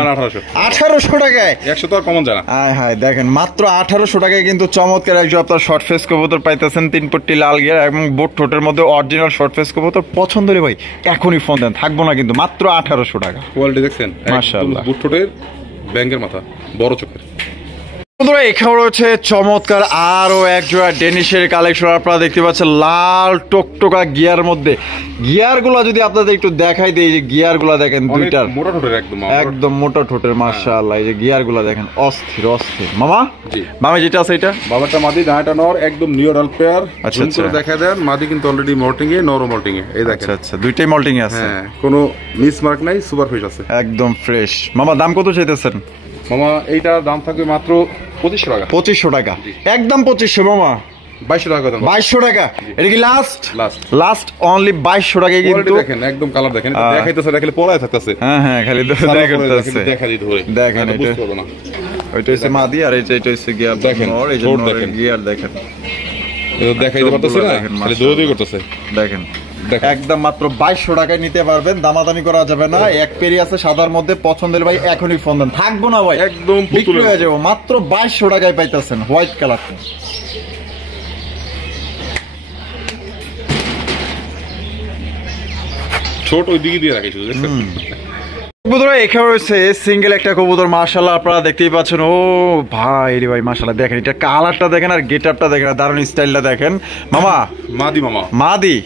1800 টাকায়? 100 তো আর কমন যায় না। হায় দেখেন মাত্র 1800 টাকায় কিন্তু চমৎকার একজন আপনার শর্ট ফেস কবুতর পাইতেছেন। 3 পট্টি লাল গিয়ার এবং বোট ঠোঁটের মধ্যে অরিজিনাল শর্ট ফেস কবুতর। পছন্দ হলে ভাই এখনই ফোন দেন, থাকবো না কিন্তু। মাত্র 1800 টাকা। কোয়ালিটি দেখছেন মাশাআল্লাহ। বুট ঠোঁটের, ব্যাঙ্গের মাথা, বড় চোখের। বন্ধুরা এখানে রয়েছে চমৎকার আরো এক জোড়া ডেনিশের কালেকশন আপনারা দেখতে পাচ্ছেন, লাল টকটকা গিয়ার মধ্যে। গিয়ার গুলা যদি আপনাদের একটু দেখাই দিই, যে গিয়ার গুলা দেখেন দুইটার মোটা ঠোঁটের, একদম একদম মোটা ঠোঁটের মাশাআল্লাহ। এই যে গিয়ার গুলা দেখেন অস্থির অস্থির। মামা জি বামে যেটা আছে এটা? বাবারটা মাদি, ডানাটা নর, একদম নিউ অ্যাডাল্ট পেয়ার। আচ্ছা, জুম করে আচ্ছা। দেখা দেন, মাদি কিন্তু অলরেডি মল্টিং এ, নরও মল্টিং এ। এই দেখেন। আচ্ছা আচ্ছা দুইটাই মল্টিং এ আছে। হ্যাঁ কোনো মিস মার্ক নাই, সুপার ফিশ আছে একদম ফ্রেশ। মামা দাম কত চাইতেছেন? মামা এইটার দাম থাকবে মাত্র 2500 টাকা। 2500 টাকা? একদম 2500 মামা? 2200 টাকা দাম। 2200 টাকা? এটা কি লাস্ট? লাস্ট লাস্ট অনলি 2200 টাকায় কিন্তু। দেখেন একদম কালার দেখেন, দেখাইতেছে দেখলে পড়ায় থাকতেছে। হ্যাঁ হ্যাঁ খালি দেখাইতেছে। দেখা দিতে হবে, দেখেন এটা বুঝতে পারবো না। ওইটা হচ্ছে মাদি আর এটা হচ্ছে গিয়ার। দেখেন, এই যে ঠোঁট নরের দেখেন। গিয়ার দেখেন। এটা দেখাইতে পারতেছে না, দেখেন, খালি দৌড়াদৌড়ি করতেছে। দেখেন দেখেন। একদম মাত্র 2200 টাকায় নিতে পারবেন। দামাদামি করা যাবে না। এক পেরি আছে সাদার মধ্যে, পছন্দের ভাই এখনই ফোন দেন, থাকবো না ভাই, একদম বিক্রি হয়ে যাবো। মাত্র 2200 টাকায় পাইতেছেন হোয়াইট কালার। ছোট ওই দিকে দিয়ে রাখি শুধু, দেখছেন? কবুতর এখানে রয়েছে সিঙ্গেল একটা কবুতর মাশাআল্লাহ, আপনারা দেখতেই পাচ্ছেন। ও ভাই রে ভাই মাশাআল্লাহ, দেখেন এটা কালারটা দেখেন আর গেটআপটা দেখেন, দারুণ স্টাইলটা দেখেন। মামা মাদি, মামা মাদি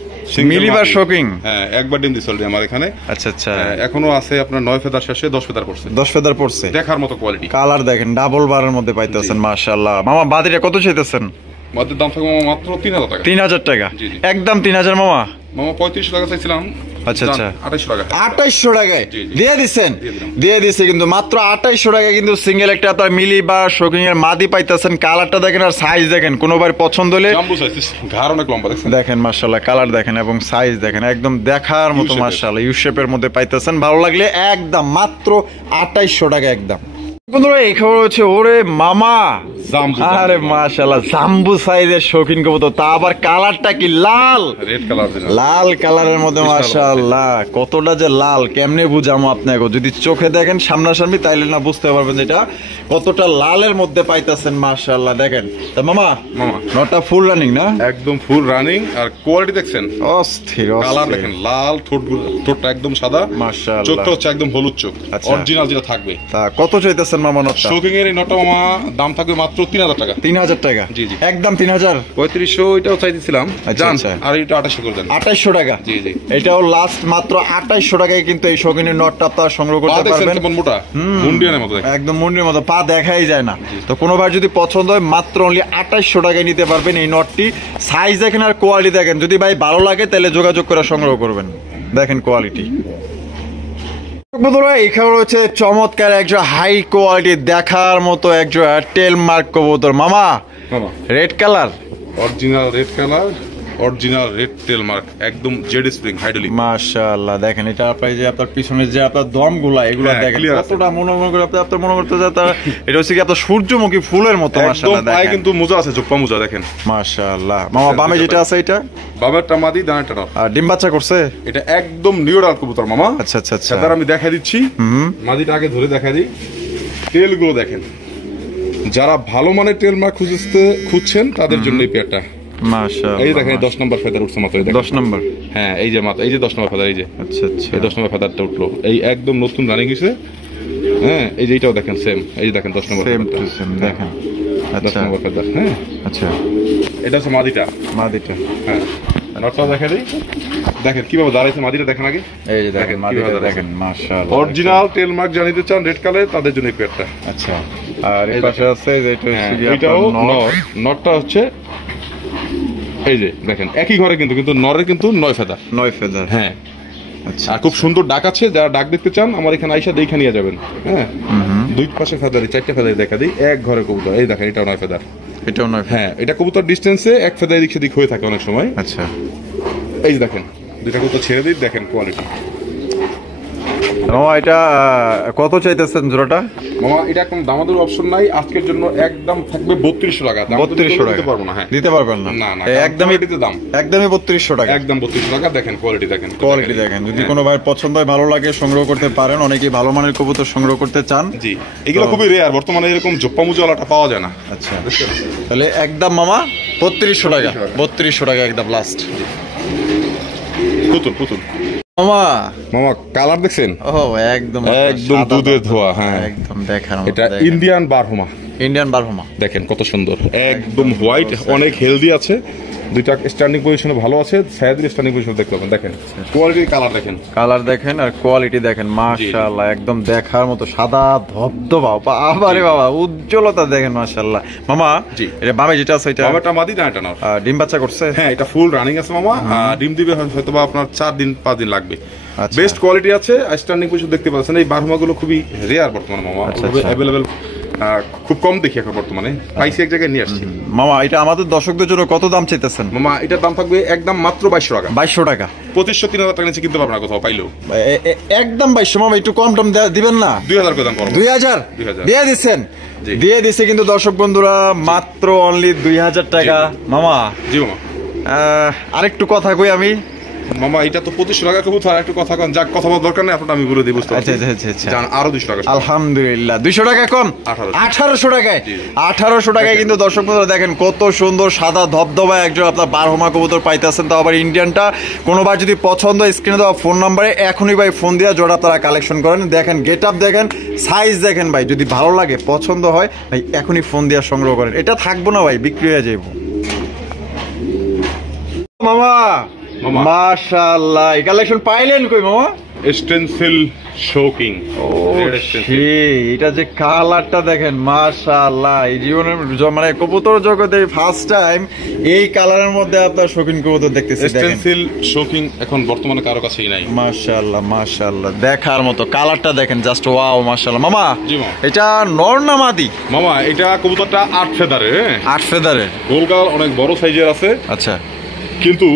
মিলিবার শোকিং। হ্যাঁ একবার ডিম দিছে অলরেডি আমার এখানে। আচ্ছা আচ্ছা এখনো আছে আপনার 9 ফেদার শেষে 10 ফেদার পড়ছে। 10 ফেদার পড়ছে, দেখার মতো কোয়ালিটি। কালার দেখেন ডাবল বারের মধ্যে পাইতেছেন মাশাআল্লাহ। মামা বাদিটা কত চাইতেছেন? মাদির দাম থাকবে মাত্র 3000 টাকা। 3000 টাকা? জি, জি। একদম 3000 মামা? মামা 3500 টাকা চাইছিলাম, আচ্ছা আচ্ছা 2800 টাকা। 2800 টাকায় জি, জি। দিয়ে দিচ্ছেন? দিয়ে দিলাম। দিয়ে দিচ্ছে কিন্তু মাত্র 2800 টাকায় কিন্তু সিঙ্গেল একটা আপনার মিলি বা শোকিং এর মাদি পাইতেছেন। কালারটা দেখেন আর সাইজ দেখেন, কোনোবার পছন্দ হলে জাম্বো সাইজ, ঘাড় অনেক লম্বা দেখছেন। দেখেন মাশাআল্লাহ, কালার দেখেন এবং সাইজ দেখেন, একদম দেখার মতো shape-এর। মাশাআল্লাহ ইউ শেপের মধ্যে পাইতেছেন। ভালো লাগলে একদম মাত্র 2800 টাকা একদম। বন্ধুরা এই খবর হচ্ছে, ওরে মামা জাম্বো, আরে মাশাআল্লাহ জাম্বু সাইজের শৌখিন কবুতর, তা আবার কালারটা কি লাল, রেড কালার দিলাম। লাল কালারের মধ্যে বিশাল মাশাআল্লাহ। কতটা যে লাল কেমনে বুঝামো আপনাকে, যদি চোখে দেখেন সামনাসামনি তাইলে না বুঝতে পারবেন এটা কতটা লালের মধ্যে পাইতেছেন মাশাআল্লাহ। দেখেন তা মামা নটা ফুল রানিং না? একদম ফুল রানিং। আর কোয়ালিটি দেখছেন, অস্থির কালার অস্থির দেখেন, লাল ঠোঁটটা একদম সাদা, মাশাআল্লাহ। চোখটা হচ্ছে একদম হলুদ চোখ, আচ্ছা। অরিজিনাল যেটা থাকবে। তা কত চাইতেছেন মামা নটটা? শোকিং এর এই নটটা মামা দাম থাকবে মাত্র 3000 টাকা। 3000 টাকা? জি, জি। একদম 3000। 3500 এটাও চাইতেছিলাম, আচ্ছা, জান, আচ্ছা। আর এটা 2800 করে দেন। 2800 টাকা? জি, জি। এটাও লাস্ট মাত্র 2800 টাকায় কিন্তু এই শৌখিনের নটটা আপনারা সংগ্রহ পা করতে দেখছেন পারবেন। কেমন মোটা, মুন্ডিয়ানের মতো দেখেন। একদম মুন্ডির মতো, পা দেখাই যায় না। তো কোনোবার যদি পছন্দ হয় মাত্র অনলি 2800 টাকায় নিতে পারবেন এই নটটি। সাইজ দেখেন আর কোয়ালিটি দেখেন, যদি ভাই ভালো লাগে তাহলে যোগাযোগ করে সংগ্রহ করবেন। দেখেন কোয়ালিটি। বন্ধুরা এই খবর হচ্ছে চমৎকার একজন হাই কোয়ালিটি দেখার মতো একজন টেল মার্ক কবুতর। মামা মামা red colour, original red colour, original red tail mark, একদম জেড স্প্রিং হাইড্রোলিক। মাশাআল্লাহ। দেখেন এটা আপনার যে আপনার পিছনের যে আপনার দমগুলা এগুলো হ্যাঁ, দেখেন clear আছে। কতটা মনে করে আপনার মনে করতে যায় এটা হচ্ছে কি আপনার সূর্যমুখী ফুলের মতো একদম মাশাআল্লাহ। পায়ে দেখেন কিন্তু মোজা আছে, জোপ্পা মোজা দেখেন। মাশাআল্লাহ। মামা বামে যেটা আছে এটা বাবারটা মাদি, দানাটা নর। আর ডিম বাচ্চা করছে? এটা একদম নিউরাল কবুতর মামা। আচ্ছা আচ্ছা আচ্ছা। সেটার আমি দেখা দিচ্ছি, মাদিটা আগে ধরে দেখা দিই। টেল গুলো দেখেন, যারা ভালো মানের টেল মার্ক খুঁজছেন তাদের জন্য এই পেয়ারটা। মাশাআল্লাহ। এই দেখেন 10 নম্বর ফেদার উঠছে মাত্র, এই দেখেন 10 নম্বর। হ্যাঁ এই যে মাত্র, এই যে 10 নম্বর ফেদার, এই যে আচ্ছা আচ্ছা। এই 10 নম্বর ফেদারটা উঠলো, এই একদম নতুন রানিং হয়েছে। হ্যাঁ এই যে এটাও দেখেন সেম, এই যে দেখেন 10 নম্বর সেম টু ফেদারটা। সেম দেখেন। 10 আচ্ছা নম্বর ফেদার। হ্যাঁ আচ্ছা। এটা হচ্ছে মাদিটা। মাদিটা হ্যাঁ নটটাও দেখা দিই, দেখেন কিভাবে দাঁড়াইছে মাদিটা, দেখেন আগে। এই যে দেখেন মাদিটা কিভাবে দেখেন মাশাআল্লাহ। অরিজিনাল টেল মার্ক জানিতে চান রেড কালার, তাদের জন্য এই পেয়ারটা। আচ্ছা। আর এই এই পাশে আছে যে এটা হচ্ছে কি এটাও আপনার নর। নর, নরটা হচ্ছে এই যে দেখেন একই ঘরে কিন্তু, কিন্তু নরের কিন্তু 9 ফেদার। 9 ফেদার। হ্যাঁ আচ্ছা। আর খুব সুন্দর ডাক আছে, যারা ডাক দেখতে চান আমার এখানে আইসা দেখে নিয়ে যাবেন। হ্যাঁ দুই পাশে ফেদারি, 4টে ফেদারি দেখা দিই, এক ঘরে কবুতর। এই দেখেন এটাও 9 ফেদার। এটাও 9 ফেদার। হ্যাঁ এটা কবুতর ডিস্টেন্সে এক ফেদার দিক সেদিক হয়ে থাকে অনেক সময়। আচ্ছা। এই যে দেখেন দুইটা কবুতর ছেড়ে দিই, দেখেন কোয়ালিটি। মামা এটা কত চাইতেছেন জোড়াটা? মামা এটা একদম দামাদের অপশন নাই, আজকের জন্য একদম থাকবে 3200 টাকা। 3200 টাকা দিতে পারবো না। হ্যাঁ দিতে পারবেন না? না না, একদমই quality-তে দাম একদমই 3200 টাকা। একদম 3200 টাকা। দেখেন কোয়ালিটি, দেখেন কোয়ালিটি দেখেন। যদি কোনো ভাই পছন্দ হয় ভালো লাগে সংগ্রহ করতে পারেন। অনেকেই ভালো মানের কবুতর সংগ্রহ করতে চান। জি এগুলো খুবই রেয়ার, বর্তমানে এরকম জোপ্পা মুজালাটা পাওয়া যায় না। আচ্ছা তাহলে একদম মামা 3200 টাকা। 3200 টাকা একদম লাস্ট। পুতুল পুতুল মামা মামা কালার দেখছেন, ও একদম একদম সাদা দুধের দাঁত। ধোয়া। হ্যাঁ একদম দেখার মতো। এটা ইন্ডিয়ান বারহুমা, ইন্ডিয়ান বারহুমা। দেখেন কত সুন্দর, একদম হোয়াইট, অনেক হেলদি আছে। দুইটা স্ট্যান্ডিং পজিশনে ভালো আছে, ছায়াদির স্ট্যান্ডিং পজিশন দেখতে পাবেন। দেখেন কোয়ালিটি, কালার দেখেন, কালার দেখেন আর কোয়ালিটি দেখেন মাশাআল্লাহ, একদম দেখার মতো সাদা ধবধবা। আবারে বাবা উজ্জ্বলতা দেখেন মাশাআল্লাহ। মামা জি। এটা বামে যেটা আছে এটা বাবাটা মাদি না এটা নর। ডিম বাচ্চা করছে? হ্যাঁ এটা ফুল রানিং আছে মামা। ডিম দিবে হয়তো বা আপনার 4 দিন 5 দিন লাগবে। আচ্ছা। বেস্ট কোয়ালিটি আছে, স্ট্যান্ডিং পজিশন দেখতে পাচ্ছেন। এই বারহুমা গুলো খুবই রেয়ার বর্তমানে মামা, আচ্ছা। অ্যাভেলেবেল খুব কম দেখি এখন বর্তমানে, পাইছি এক জায়গায় নিয়ে আসছি। মামা এটা আমাদের দর্শকদের জন্য কত দাম চাইতেছেন? মামা এটার দাম থাকবে একদম মাত্র 2200 টাকা। 2200 টাকা। 2500-3000 টাকা নিচে কিনতে পারবেন না কোথাও পাইলেও। একদম 2200। মামা একটু কম টম দিবেন না? 2000 করে দাম পড়বে। 2000 2000 দিয়ে দিচ্ছেন? জি। দিয়ে দিছে কিন্তু দর্শক বন্ধুরা মাত্র অনলি 2000 টাকা। মামা জি মামা। আরেকটু কথা কই আমি। মামা এটা তো 2500 টাকা কবুতর, আর একটু কথা কন, যাক কথা বলার দরকার নেই, আপনার আমি বলে দিই, বুঝতে আচ্ছা পারছেন? আচ্ছা আচ্ছা। জান আরো 200 টাকা। আলহামদুলিল্লাহ 200 টাকা কম। 1800 টাকায়। জি। 1800 টাকায় কিন্তু দর্শক বন্ধুরা দেখেন কত সুন্দর সাদা ধবধবা একজন আপনার বারহুমা কবুতর পাইতেছেন, তাও আবার ইন্ডিয়ানটা। কোনোবার যদি পছন্দ হয় স্ক্রিনে দেওয়া ফোন নাম্বারে এখনই ভাই ফোন দিয়ে জোড়া আপনারা কালেকশন করেন। দেখেন গেট আপ দেখেন, সাইজ দেখেন ভাই, যদি ভালো লাগে পছন্দ হয় ভাই এখনই ফোন দিয়ে সংগ্রহ করেন। এটা থাকবো না ভাই, বিক্রি হয়ে যাইব। মামা মামা। মাশাআল্লাহ এই কালেকশন পাইলেন কই মামা? Stencil shocking. এটা যে কালারটা দেখেন মাশাআল্লাহ, এই জীবনের মানে কবুতর জগতে ফার্স্ট টাইম এই কালারের মধ্যে আপনার শৌখিন কবুতর দেখতেছি। স্টেনসিল শোকিং এখন বর্তমানে কারো কাছেই নাই। মাশাআল্লাহ মাশাআল্লাহ, দেখার মতো কালারটা দেখেন, জাস্ট ওয়াও মাশাআল্লাহ। মামা জি মামা, এটা নর না মাদি? মামা এটা কবুতরটা 8 ফেদারের। 8 ফেদারের, গোলগাল অনেক বড় সাইজের আছে। আচ্ছা, কিন্তু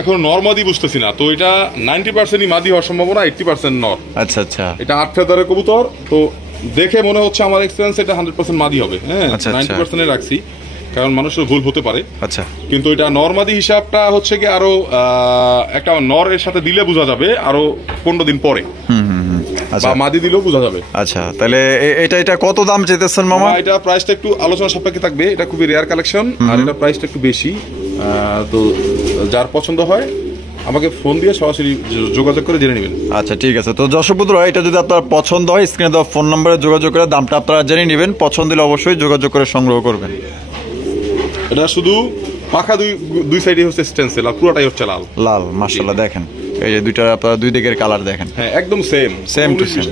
এখন নর মাদি বুঝতেছি না, তো এটা 90%ই মাদি হওয়ার সম্ভাবনা, 80% নর। আচ্ছা আচ্ছা, এটা 8 ফেদারের কবুতর, তো দেখে মনে হচ্ছে আমার এক্সপেরিয়েন্স এটা 100% মাদি হবে। হ্যাঁ, 90% এ রাখছি কারণ মানুষের ভুল হতে পারে। আচ্ছা, কিন্তু এটা নরমাদি হিসাবটা হচ্ছে কি আরো একটা নর এর সাথে দিলে বোঝা যাবে আরো 15 দিন পরে। আচ্ছা, বা মাদি দিলেও বোঝা যাবে। আচ্ছা, তাহলে এটা কত দাম চাইতেছেন মামা? এটা প্রাইসটা একটু আলোচনা সাপেক্ষে থাকবে, এটা খুবই রেয়ার কালেকশন আর এটা প্রাইসটা একটু বেশি। তো যার পছন্দ হয় আমাকে ফোন দিয়ে সরাসরি যোগাযোগ করে জেনে নেবেন। আচ্ছা ঠিক আছে, তো দর্শক বন্ধুরা এটা যদি আপনার পছন্দ হয় স্ক্রিনে দেওয়া ফোন নম্বরে যোগাযোগ করে দামটা আপনারা জেনে নেবেন, পছন্দ হলে অবশ্যই যোগাযোগ করে সংগ্রহ করবেন। এটা শুধু পাখা দুই সাইডে হচ্ছে স্টেনসিল আর পুরোটাই হচ্ছে লাল। লাল মাশাআল্লাহ, দেখেন এই যে দুইটা আপনারা দুই দিকের কালার দেখেন। হ্যাঁ, একদম সেম টু সেম।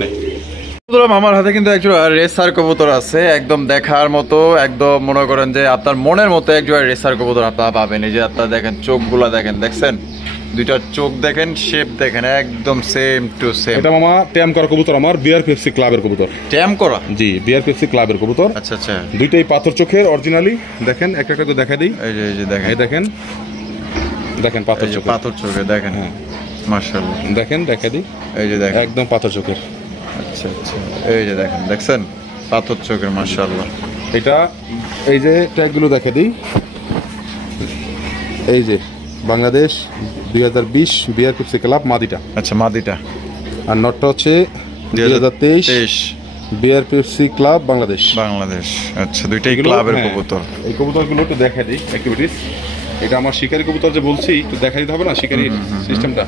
আমার হাতে কিন্তু একজন রেসার কবুতর আছে, একদম দেখার মতো, একদম মনে করেন যে আপনার মনের মতো একজন রেসার কবুতর আপনারা পাবেন। এই যে আপনারা দেখেন চোখগুলা দেখেন, দেখছেন দুইটা চোখ দেখেন, শেপ দেখেন, একদম সেম টু সেম। এটা মামা ট্যাম করা কবুতর, আমার বিআরপিএফসি ক্লাবের কবুতর। ট্যাম করা? জি, বিআরপিএফসি ক্লাবের কবুতর। আচ্ছা আচ্ছা, দুইটাই পাথর চোখের অরিজিনালি। দেখেন একটা একটা করে দেখা দিই। এই যে দেখেন, এই দেখেন দেখেন পাথর চোখ, পাথর চোখে দেখেন। হ্যাঁ মাশাআল্লাহ, দেখেন দেখা দিই। এই যে দেখেন একদম পাথর চোখের। আচ্ছা আচ্ছা, এই যে দেখেন, দেখছেন পাথর চোখের মাশাআল্লাহ। এটা এই যে ট্যাগগুলো দেখা দিই, এই যে বাংলাদেশ 2020 বিআরপিএফসি ক্লাব মাদিটা। আচ্ছা, মাদিটা। আর নটটা হচ্ছে 2023 বিআরপিএফসি ক্লাব বাংলাদেশ। আচ্ছা, দুইটাই ক্লাবের কবুতর। এই কবুতরগুলো একটু দেখা দিই অ্যাক্টিভিটিস। এটা আমার শিকারি কবুতর যে বলছি, একটু দেখা দিতে হবে না শিকারি সিস্টেমটা।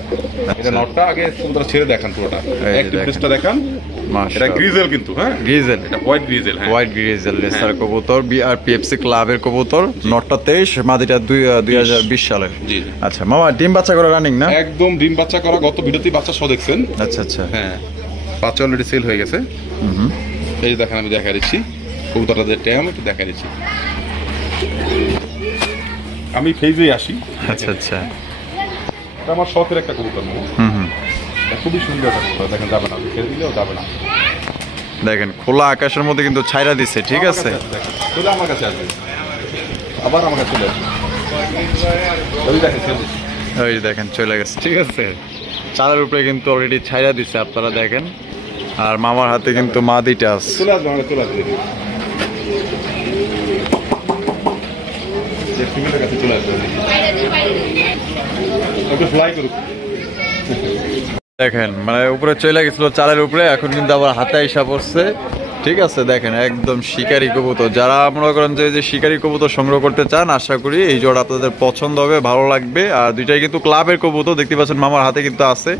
এটা নটটা আগে কবুতর ছেড়ে দেখান, পুরোটা অ্যাক্টিভিটিসটা দেখান। এটা গ্রিজেল, কিন্তু হ্যাঁ গ্রিজেল, এটা হোয়াইট গ্রিজেল। হ্যাঁ, হোয়াইট গ্রিজেল রেসার কবুতর, বিআরপিএফসি ক্লাবের কবুতর। নটটা 23, মাদিটা 2020 সালের। জি। আচ্ছা মামা, ডিম বাচ্চা করা রানিং না? একদম ডিম বাচ্চা করা, গত ভিডিওতেই বাচ্চা সহ দেখছেন। আচ্ছা আচ্ছা, হ্যাঁ, বাচ্চা অলরেডি সেল হয়ে গেছে। এই যে দেখেন, আমি দেখা দিচ্ছি কবুতরটা যে ট্যাম, একটু দেখা দিচ্ছি। আমি ফেজে আসি। আচ্ছা আচ্ছা, এটা আমার শখের একটা কবুতর। খুবই সুন্দর একটা কবুতর, দেখেন যাবে না, ছেড়ে দিলেও যাবে না। দেখেন খোলা আকাশের মধ্যে কিন্তু ছাইরা দিচ্ছে। ঠিক আছে, চলে আমার কাছে আসবে, আবার আমার কাছে চলে আসবে। ওই দেখেন চলে গেছে। ঠিক আছে, চালের উপরে কিন্তু অলরেডি ছাইরা দিচ্ছে, আপনারা দেখেন। আর মামার হাতে কিন্তু মাদিটা আছে। চলে আসবে, আমার চলে আসবে, ফিমেলের কাছে চলে আসবে, একটু ফ্লাই করুক। দেখেন মানে উপরে চলে গেছিল চালের উপরে, এখন কিন্তু আবার হাতে আইসা পড়ছে। ঠিক আছে, দেখেন একদম শিকারি কবুতর। যারা মনে করেন যে শিকারি কবুতর সংগ্রহ করতে চান, আশা করি এই জোড়া আপনাদের পছন্দ হবে, ভালো লাগবে। আর দুইটাই কিন্তু ক্লাবের কবুতর, দেখতে পাচ্ছেন মামার হাতে কিন্তু আছে।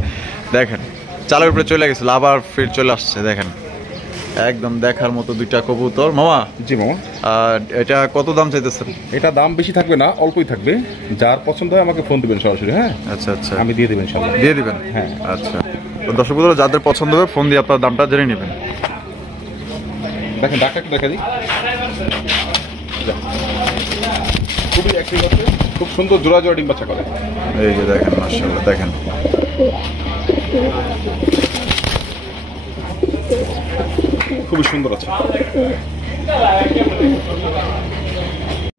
দেখেন চালের উপরে চলে গেছিল, আবার ফির চলে আসছে। দেখেন একদম দেখার মতো দুইটা কবুতর। মামা জি মামা, আর এটা কত দাম চাইতেছেন? এটা দাম বেশি থাকবে না, অল্পই থাকবে। যার পছন্দ হয় আমাকে ফোন দিবেন সরাসরি। হ্যাঁ আচ্ছা আচ্ছা, আমি দিয়ে দেবেন, ইনশাআল্লাহ দিয়ে দিবেন। হ্যাঁ আচ্ছা, তো দর্শক বন্ধুরা যাদের পছন্দ হবে ফোন দিয়ে আপনার দামটা জেনে নেবেন। দেখেন ডাক্তারকে দেখা দিই, খুবই অ্যাক্টিভ আছে, খুব সুন্দর জোড়া জোড়া ডিম বাচ্চা করে। এই যে দেখেন মাশাআল্লাহ, দেখেন খুবই সুন্দর আছে।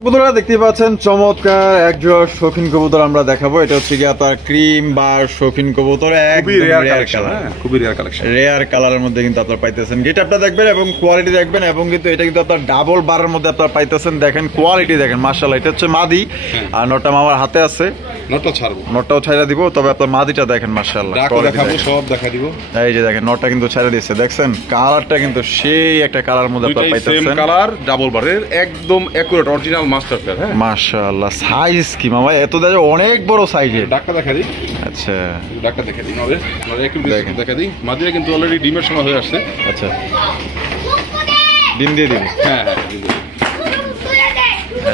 কবুতররা দেখতে পাচ্ছেন চমৎকার এক জোড়া শৌখিন কবুতর আমরা দেখাবো। এটা হচ্ছে কি আপনার ক্রিম বার শৌখিন কবুতর, খুবই রেয়ার কালার, খুবই রেয়ার কালেকশন। রেয়ার কালারের মধ্যে কিন্তু আপনারা পাইতেছেন। গেটআপটা দেখবেন এবং কোয়ালিটি দেখবেন, এবং কিন্তু এটা কিন্তু আপনার ডাবল বারের মধ্যে আপনারা পাইতেছেন। দেখেন কোয়ালিটি দেখেন মাশাআল্লাহ। এটা হচ্ছে মাদি আর নটটা আমার হাতে আছে। নটটা ছাড়বো, নটটাও ছাইরা দিব, তবে আপনার মাদিটা দেখেন মাশাআল্লাহ। দেখাবো, সব দেখা দিব। এই যে দেখেন নটটা কিন্তু ছাইরা দিয়েছে, দেখছেন কালারটা কিন্তু সেই একটা কালার মধ্যে আপনারা পাইতেছেন। সেম কালার, ডাবল বারের, একদম অ্যাকুরেট অরিজিনাল মাস্টার পেয়ার। হ্যাঁ মাশাআল্লাহ, সাইজ কি মামা, এত দেখো অনেক বড় সাইজের। ডাক্তার দেখা দিই। আচ্ছা, ডাক্তার দেখা দিই, নরে একটু দেখা দিই। মাদিরা কিন্তু অলরেডি ডিমের সময় হয়ে আসছে। আচ্ছা, ডিম দিয়ে দিবি। হ্যাঁ হ্যাঁ,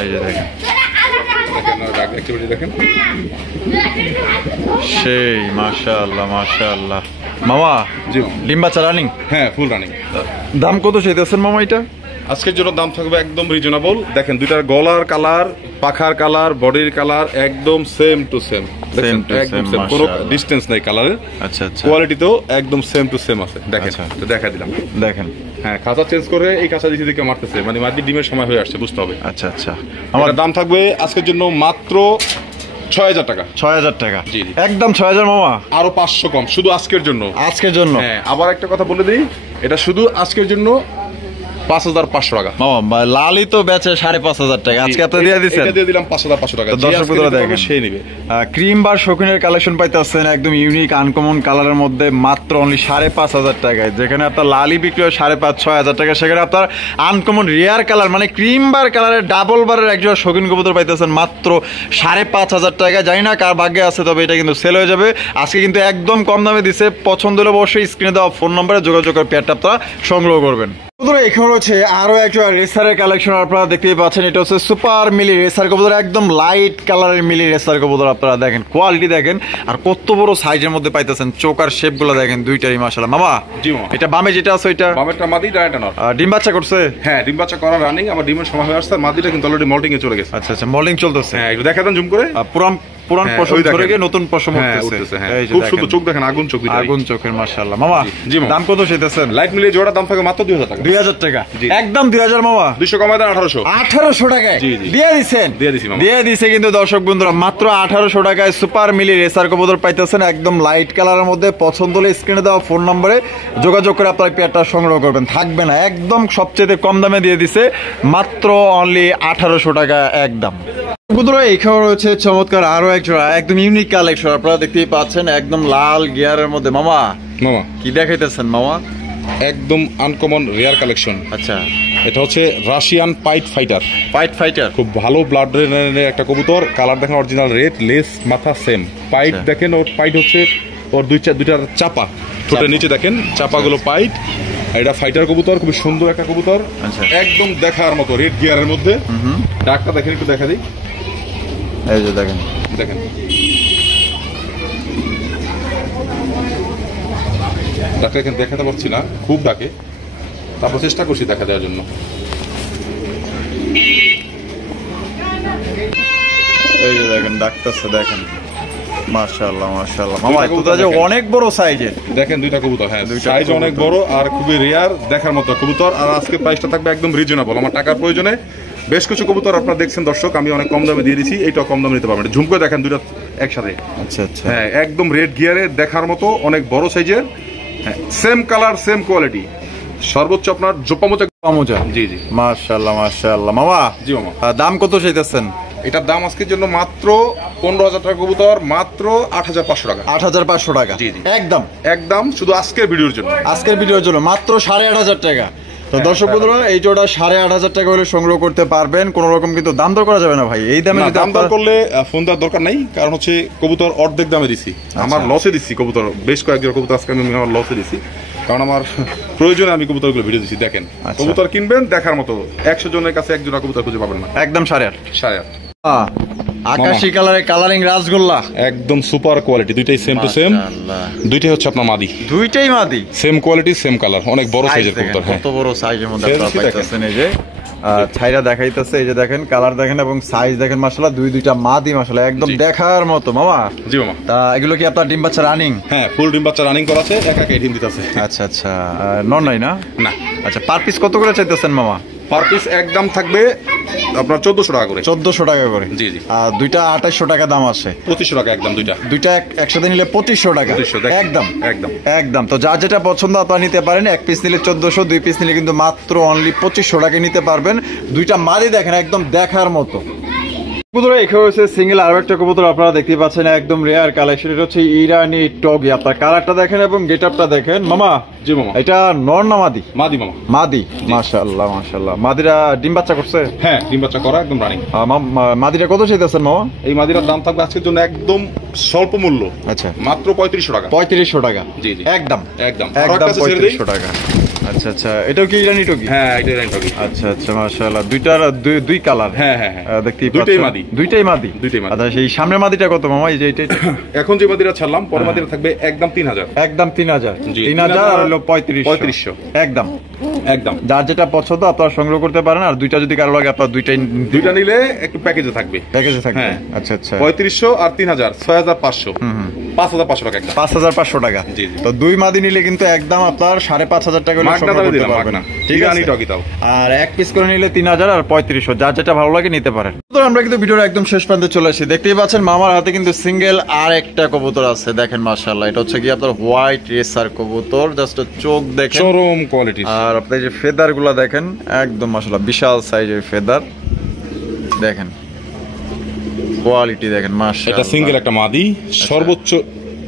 এই যে দেখেন অ্যাক্টিভিটি দেখেন। সেই মাশাআল্লাহ মাশাআল্লাহ। মামা জি ডিম বাচ্চা রানিং? হ্যাঁ, ফুল রানিং। দাম কত চাইতেছেন মামা এটা? আজকের জন্য দাম থাকবে একদম রিজনেবল। দেখেন দুইটার গলার কালার, পাখার কালার, বডির কালার একদম সেম টু সেম, কোনো ডিস্টেন্স নাই কালারের। আচ্ছা আচ্ছা, কোয়ালিটিতেও একদম সেম টু সেম আছে। দেখেন, তো দেখা দিলাম, দেখেন। হ্যাঁ, খাঁচা চেঞ্জ করে এই খাঁচা দিতে দিকে মারতেছে, মানে মাটি ডিমের সময় হয়ে আসছে, বুঝতে হবে। আচ্ছা আচ্ছা, আমার দাম থাকবে আজকের জন্য মাত্র ৬,০০০ টাকা। ৬,০০০ টাকা? জি জি, একদম ৬,০০০ মামা। আরো ৫০০ কম শুধু আজকের জন্য। আজকের জন্য? হ্যাঁ, আবার একটা কথা বলে দিই, এটা শুধু আজকের জন্য ৫,৫০০ টাকা। মামা লালি তো বেচে ৫,৫০০ টাকা, আজকে আপনি দিয়ে দিচ্ছেন? এটা দিয়ে দিলাম ৫,৫০০ টাকা। দর্শক বন্ধুরা দেখেন, সেই নিবে। ক্রিম বার শৌখিনের কালেকশন পাইতেছেন একদম ইউনিক আনকমন কালারের মধ্যে মাত্র অনলি ৫,৫০০ টাকায়। যেখানে আপনার লালি বিক্রি হয় ৫,৫০০-৬,০০০ টাকা, সেখানে আপনার আনকমন রেয়ার কালার মানে ক্রিম বার কালারের ডাবল বারের একজোড়া শৌখিন কবুতর পাইতেছেন মাত্র ৫,৫০০ টাকা। জানি না কার ভাগ্যে আছে, তবে এটা কিন্তু সেল হয়ে যাবে আজকে, কিন্তু একদম কম দামে দিছে। পছন্দ হলে অবশ্যই স্ক্রিনে দেওয়া ফোন নম্বরে যোগাযোগ করে পেয়ারটা আপনারা সংগ্রহ করবেন। এখানে হচ্ছে আরো একটা রেসারের কালেকশন আপনারা দেখতেই পাচ্ছেন। এটা হচ্ছে সুপার মিলি রেসার কবুতর, একদম লাইট কালারের মিলি রেসার কবুতর। আপনারা দেখেন কোয়ালিটি দেখেন, আর কত বড় সাইজের মধ্যে পাইতেছেন। চোকার শেপ গুলো দেখেন দুইটারই মাশাআল্লাহ। মামা জি মামা, এটা বামে যেটা আছে ওইটা বামেরটা মাদি, ডানেরটা নর। ডিম বাচ্চা করছে? হ্যাঁ, ডিম বাচ্চা করা রানিং, আমার ডিমের সময় হয়ে আসছে। মাদিটা কিন্তু অলরেডি মল্টিং এ চলে গেছে। আচ্ছা আচ্ছা, মল্টিং চলতেছে। হ্যাঁ, একটু দেখা দেন জুম করে। পুরান পশম ধরে গিয়ে নতুন পশম উঠতেছে। খুব সুন্দর চোখ দেখেন, আগুন চোখ, আগুন চোখের মাশাআল্লাহ। মামা জি মামা, দাম কত চাইতেছেন? লাইট মিলিয়ে জোড়া দাম থাকে মাত্র ২০০০ টাকা। ২০০০ টাকা? একদম ২০০০ মামা। ২০০ কমায় দেন ১৮০০। ১৮০০ টাকায় দিয়ে দিচ্ছেন? দিয়ে দিছি মামা, দিয়ে দিছে কিন্তু দর্শক বন্ধুরা মাত্র ১৮০০ টাকায় সুপার মিলি রেসার কবুতর পাইতেছেন একদম লাইট কালারের মধ্যে। পছন্দ হলে স্ক্রিনে দেওয়া ফোন নম্বরে যোগাযোগ করে আপনার পেয়ারটা সংগ্রহ করবেন, থাকবে না একদম সবচেয়ে কম দামে দিয়ে দিছে মাত্র অনলি ১৮০০ টাকা একদম। বন্ধুরা এখানে রয়েছে চমৎকার আরো এক জোড়া একদম ইউনিক কালেকশন, আপনারা দেখতেই পাচ্ছেন একদম লাল গিয়ারের মধ্যে। মামা মামা কি দেখাইতেছেন মামা? একদম আনকমন রেয়ার কালেকশন। আচ্ছা, এটা হচ্ছে Russian pied fighter. Pied fighter খুব ভালো ব্লাড রেনের একটা কবুতর। কালার দেখেন অরিজিনাল রেড, লেস মাথা সেম। পাইট দেখেন, ওর পাইট হচ্ছে ওর দুইটার চাপা, ঠোঁটের নিচে দেখেন চাপাগুলো পাইট। এটা ফাইটার কবুতর, খুব সুন্দর একটা কবুতর, একদম দেখার মতো রেড গিয়ারের মধ্যে। ডাকটা দেখেন, একটু দেখা দিই, এই যে দেখেন দেখেন ডাক্তার এখানে দেখাতে পারছি না, খুব ডাকে, তারপর চেষ্টা করছি দেখা দেওয়ার জন্য। এই যে দেখেন ডাকতেছে, দেখেন মাশাআল্লাহ মাশাআল্লাহ। মামা এটা যে অনেক বড় সাইজের, দেখেন দুইটা কবুতর। হ্যাঁ, সাইজ অনেক বড় আর খুবই রেয়ার, দেখার মতো কবুতর। আর আজকে প্রাইসটা থাকবে একদম রিজনেবল। আমার টাকার প্রয়োজনে বেশ কিছু কবুতর আপনারা দেখছেন দর্শক, আমি অনেক কম দামে দিয়ে দিচ্ছি। এইটাও কম দামে নিতে পারবেন। ঝুম করে দেখেন দুইটা একসাথে। আচ্ছা আচ্ছা, হ্যাঁ, একদম রেড গিয়ারে, দেখার মতো, অনেক বড় সাইজের। হ্যাঁ, সেম কালার সেম কোয়ালিটি, সর্বোচ্চ আপনার জোপামোচা। জি জি, মাশাআল্লাহ মাশাআল্লাহ। মামা জি মামা, দাম কত চাইতেছেন? এটার দাম আজকের জন্য মাত্র ১৫,০০০ টাকা কবুতর, মাত্র ৮৫০০ টাকা। ৮৫০০ টাকা? জি জি, একদম একদম শুধু আজকের ভিডিওর জন্য। আজকের ভিডিওর জন্য মাত্র ৮৫০০ টাকা। তো দর্শক বন্ধুরা এই জোড়া ৮৫০০ টাকা হলে সংগ্রহ করতে পারবেন, কোন রকম কিন্তু দাম দর করা যাবে না ভাই। এই দামে দাম দর করলে ফোন দেওয়ার দরকার নাই, কারণ হচ্ছে কবুতর অর্ধেক দামে দিছি। আমার লসে দিচ্ছি কবুতর, বেশ কয়েকজন কবুতর আজকে আমি আমার লসে দিচ্ছি, কারণ আমার প্রয়োজনে আমি কবুতরগুলো ভিডিও দিচ্ছি। দেখেন কবুতর কিনবেন দেখার মতো, ১০০ জনের কাছে এক জোড়া কবুতর খুঁজে পাবেন না। একদম ৮.৫। ৮.৫। আকাশী কালারের কালারিং রাসগোল্লা, একদম সুপার কোয়ালিটি, দুইটাই সেম টু সেম। দুইটাই হচ্ছে আপনার মাদি, দুইটাই মাদি, সেম কোয়ালিটি সেম কালার, অনেক বড় সাইজের কবুতর। হ্যাঁ, কত বড় সাইজের মধ্যে আপনারা পাইতেছেন। এই যে ছাইরা দেখাইতেছে, এই যে দেখেন কালার দেখেন এবং সাইজ দেখেন মাশাআল্লাহ, দুইটা মাদি মাশাআল্লাহ একদম দেখার মতো। মামা জি মামা, তা এগুলো কি আপনার ডিম বাচ্চা রানিং? হ্যাঁ, ফুল ডিম বাচ্চা রানিং করা আছে, একা ডিম দিতেছে। আচ্ছা আচ্ছা, নন নাই না? না। আচ্ছা, পার পিস কত করে চাইতেছেন মামা? পার পিস একদম থাকবে আপনার ১৪০০ টাকা করে। ১৪০০ টাকা করে? জি জি। আর দুইটা ২৮০০ টাকা দাম আছে। ২৫০০ টাকা একদম, দুইটা একসাথে নিলে ২৫০০ টাকা একদম একদম একদম। তো যার যেটা পছন্দ আপনারা নিতে পারেন। এক পিস নিলে ১৪০০, দুই পিস নিলে কিন্তু মাত্র অনলি ২৫০০ টাকা নিতে পারবেন। দুইটা মাদি দেখেন একদম দেখার মতো। কবুতর এখানে হচ্ছে সিঙ্গেল আরো একটা কবুতর আপনারা দেখতে পাচ্ছেন, একদম রেয়ার কালেকশন। এটা হচ্ছে ইরানি টগি। আপনার কালারটা দেখেন এবং গেটআপটা দেখেন। মামা জি মামা, এটা নর না মাদি? মাদি মামা, মাদি। মাশাআল্লাহ মাশাআল্লাহ। মাদিরা ডিম বাচ্চা করছে? হ্যাঁ, ডিম বাচ্চা করা একদম রানিং। মাদিরা কত চাইতেছেন মামা? এই মাদিরার দাম থাকবে আজকের জন্য একদম স্বল্প মূল্য। আচ্ছা, মাত্র ৩৫০০ টাকা। ৩৫০০ টাকা? জি জি, একদম একদম একদম ৩৫০০ টাকা। আচ্ছা আচ্ছা, এটাও কি ইরানি টকি? হ্যাঁ, এটা ইরানি টকি। আচ্ছা আচ্ছা, মাশাআল্লাহ, দুইটার দুই কালার। হ্যাঁ হ্যাঁ হ্যাঁ, দেখতেই দুইটাই পাচ্ছেন। মাদি। দুইটাই মাদি। আচ্ছা, সেই সামনের মাদিটা কত মামা? এই যে এটা এখন যে মাদিরা ছাড়লাম, পরে মাদিরা থাকবে একদম 3000। একদম 3000। জি, 3000 আর হলো 3500 একদম। একদম। যার যেটা পছন্দ আপনারা সংগ্রহ করতে পারেন, আর দুইটা যদি কারো লাগে আপনারা দুইটা নিলে একটু প্যাকেজে থাকবে। প্যাকেজে থাকবে। হ্যাঁ। আচ্ছা আচ্ছা, 3500 আর 3000, 6500, 5500 টাকা একদম। 5500 টাকা। জি জি। তো দুই মাদি নিলে কিন্তু একদম আপনার 5500 টাকা হলে মাগনা সংগ্রহ দামে করতে দিলাম, পারবেন। মাগনা। ঠিক ইরানি আছে। টকি তাও। আর এক পিস করে নিলে 3000 আর 3500, যার যেটা ভালো লাগে নিতে পারেন। তো আমরা কিন্তু ভিডিওর একদম শেষ প্রান্তে চলে আসি। দেখতেই পাচ্ছেন মামার হাতে কিন্তু সিঙ্গেল আর একটা কবুতর আছে, দেখেন মাশাআল্লাহ। এটা হচ্ছে কি আপনার হোয়াইট রেসার কবুতর, জাস্ট চোখ দেখেন চরম কোয়ালিটি। আর আপনি যে ফেদার গুলা দেখেন একদম মাশাআল্লাহ বিশাল সাইজের ফেদার, দেখেন কোয়ালিটি দেখেন মাশাআল্লাহ। এটা সিঙ্গেল একটা মাদি, সর্বোচ্চ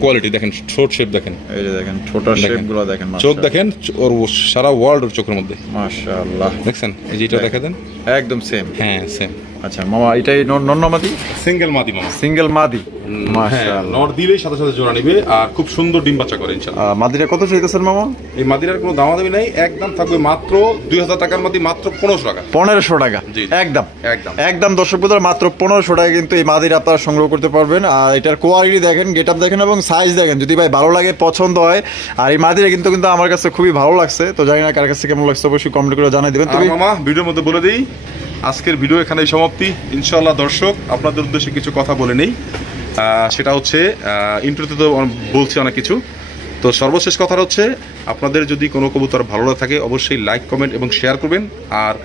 কোয়ালিটি দেখেন, ঠোঁট শেপ দেখেন, এই যে দেখেন ছোট শেপ গুলো দেখেন, চোখ দেখেন, ওর সারা ওয়ার্ল্ড ওর চোখের মধ্যে মাশাআল্লাহ। দেখছেন, এই যে এটা দেখা দেন, একদম সেম। হ্যাঁ সেম। আচ্ছা মামা, এটাই নর মাদি? সিঙ্গেল মাদি মামা, সিঙ্গেল মাদি। হ্যাঁ, মাশাআল্লাহ। নর দিলেই সাথে সাথে জোড়া নিবে আর খুব সুন্দর ডিম বাচ্চা করে ইনশাআল্লাহ। মাদিটা কত চাইতেছেন মামা? এই মাদিরার কোনো দামাদামি নাই, একদম থাকবে মাত্র 2000 টাকার মাদি, মাত্র 1500 টাকা। 1500 টাকা জি। একদম একদম একদম। দর্শক বন্ধুরা, মাত্র 1500 টাকা কিন্তু এই মাদির আপনারা সংগ্রহ করতে পারবেন। আর এটার কোয়ালিটি দেখেন, গেট আপ দেখেন এবং সাইজ দেখেন, যদি ভাই ভালো লাগে পছন্দ হয়। আর এই মাদিরা কিন্তু কিন্তু আমার কাছে খুবই ভালো লাগছে। তো জানি না কার কাছে কেমন লাগছে, অবশ্যই কমেন্ট করে জানাই দিবেন। আর মামা ভিডিওর মধ্যে বলে দিই, আজকের ভিডিও এখানেই সমাপ্তি। ইনশাআল্লাহ দর্শক, আপনাদের উদ্দেশ্যে কিছু কথা বলে নেই। সেটা হচ্ছে, ইন্ট্রোতে তো বলছি অনেক কিছু, তো সর্বশেষ কথা হচ্ছে, আপনাদের যদি কোনো কবুতর ভালো লাগে থাকে অবশ্যই লাইক, কমেন্ট এবং শেয়ার করবেন। আর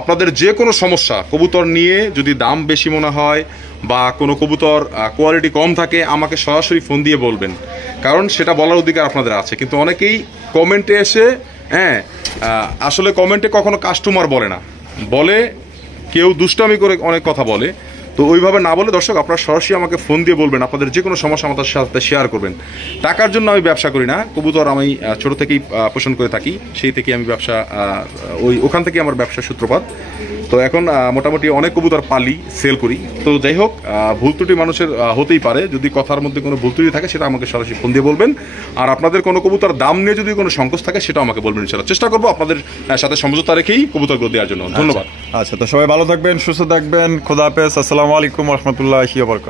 আপনাদের যে কোনো সমস্যা কবুতর নিয়ে, যদি দাম বেশি মনে হয় বা কোনো কবুতর কোয়ালিটি কম থাকে, আমাকে সরাসরি ফোন দিয়ে বলবেন, কারণ সেটা বলার অধিকার আপনাদের আছে। কিন্তু অনেকেই কমেন্টে এসে, হ্যাঁ, আসলে কমেন্টে কখনো কাস্টমার বলে না, বলে কেউ দুষ্টামি করে অনেক কথা বলে। তো ওইভাবে না বলে দর্শক, আপনারা সরাসরি আমাকে ফোন দিয়ে বলবেন, আপনাদের যে কোনো সমস্যা আমাদের সাথে শেয়ার করবেন। টাকার জন্য আমি ব্যবসা করি না, কবুতর আমি ছোট থেকেই পোষণ করে থাকি, সেই থেকে আমি ব্যবসা, ওখান থেকে আমার ব্যবসার সূত্রপাত। তো এখন মোটামুটি অনেক কবুতর পালি, সেল করি। তো যাই হোক, ভুল ত্রুটি মানুষের হতেই পারে, যদি কথার মধ্যে কোনো ভুল ত্রুটি থাকে সেটা আমাকে সরাসরি ফোন দিয়ে বলবেন। আর আপনাদের কোনো কবুতর দাম নিয়ে যদি কোনো সংকোচ থাকে সেটাও আমাকে বলবেন, ইনশাআল্লাহ চেষ্টা করবো আপনাদের সাথে সমঝোতা রেখেই কবুতরগুলো দেওয়ার জন্য। ধন্যবাদ। আচ্ছা, তো সবাই ভালো থাকবেন, সুস্থ থাকবেন, খোদা হাফেজ, আসসালামু আলাইকুম ওয়া রাহমাতুল্লাহি ওয়া বারাকাতুহু।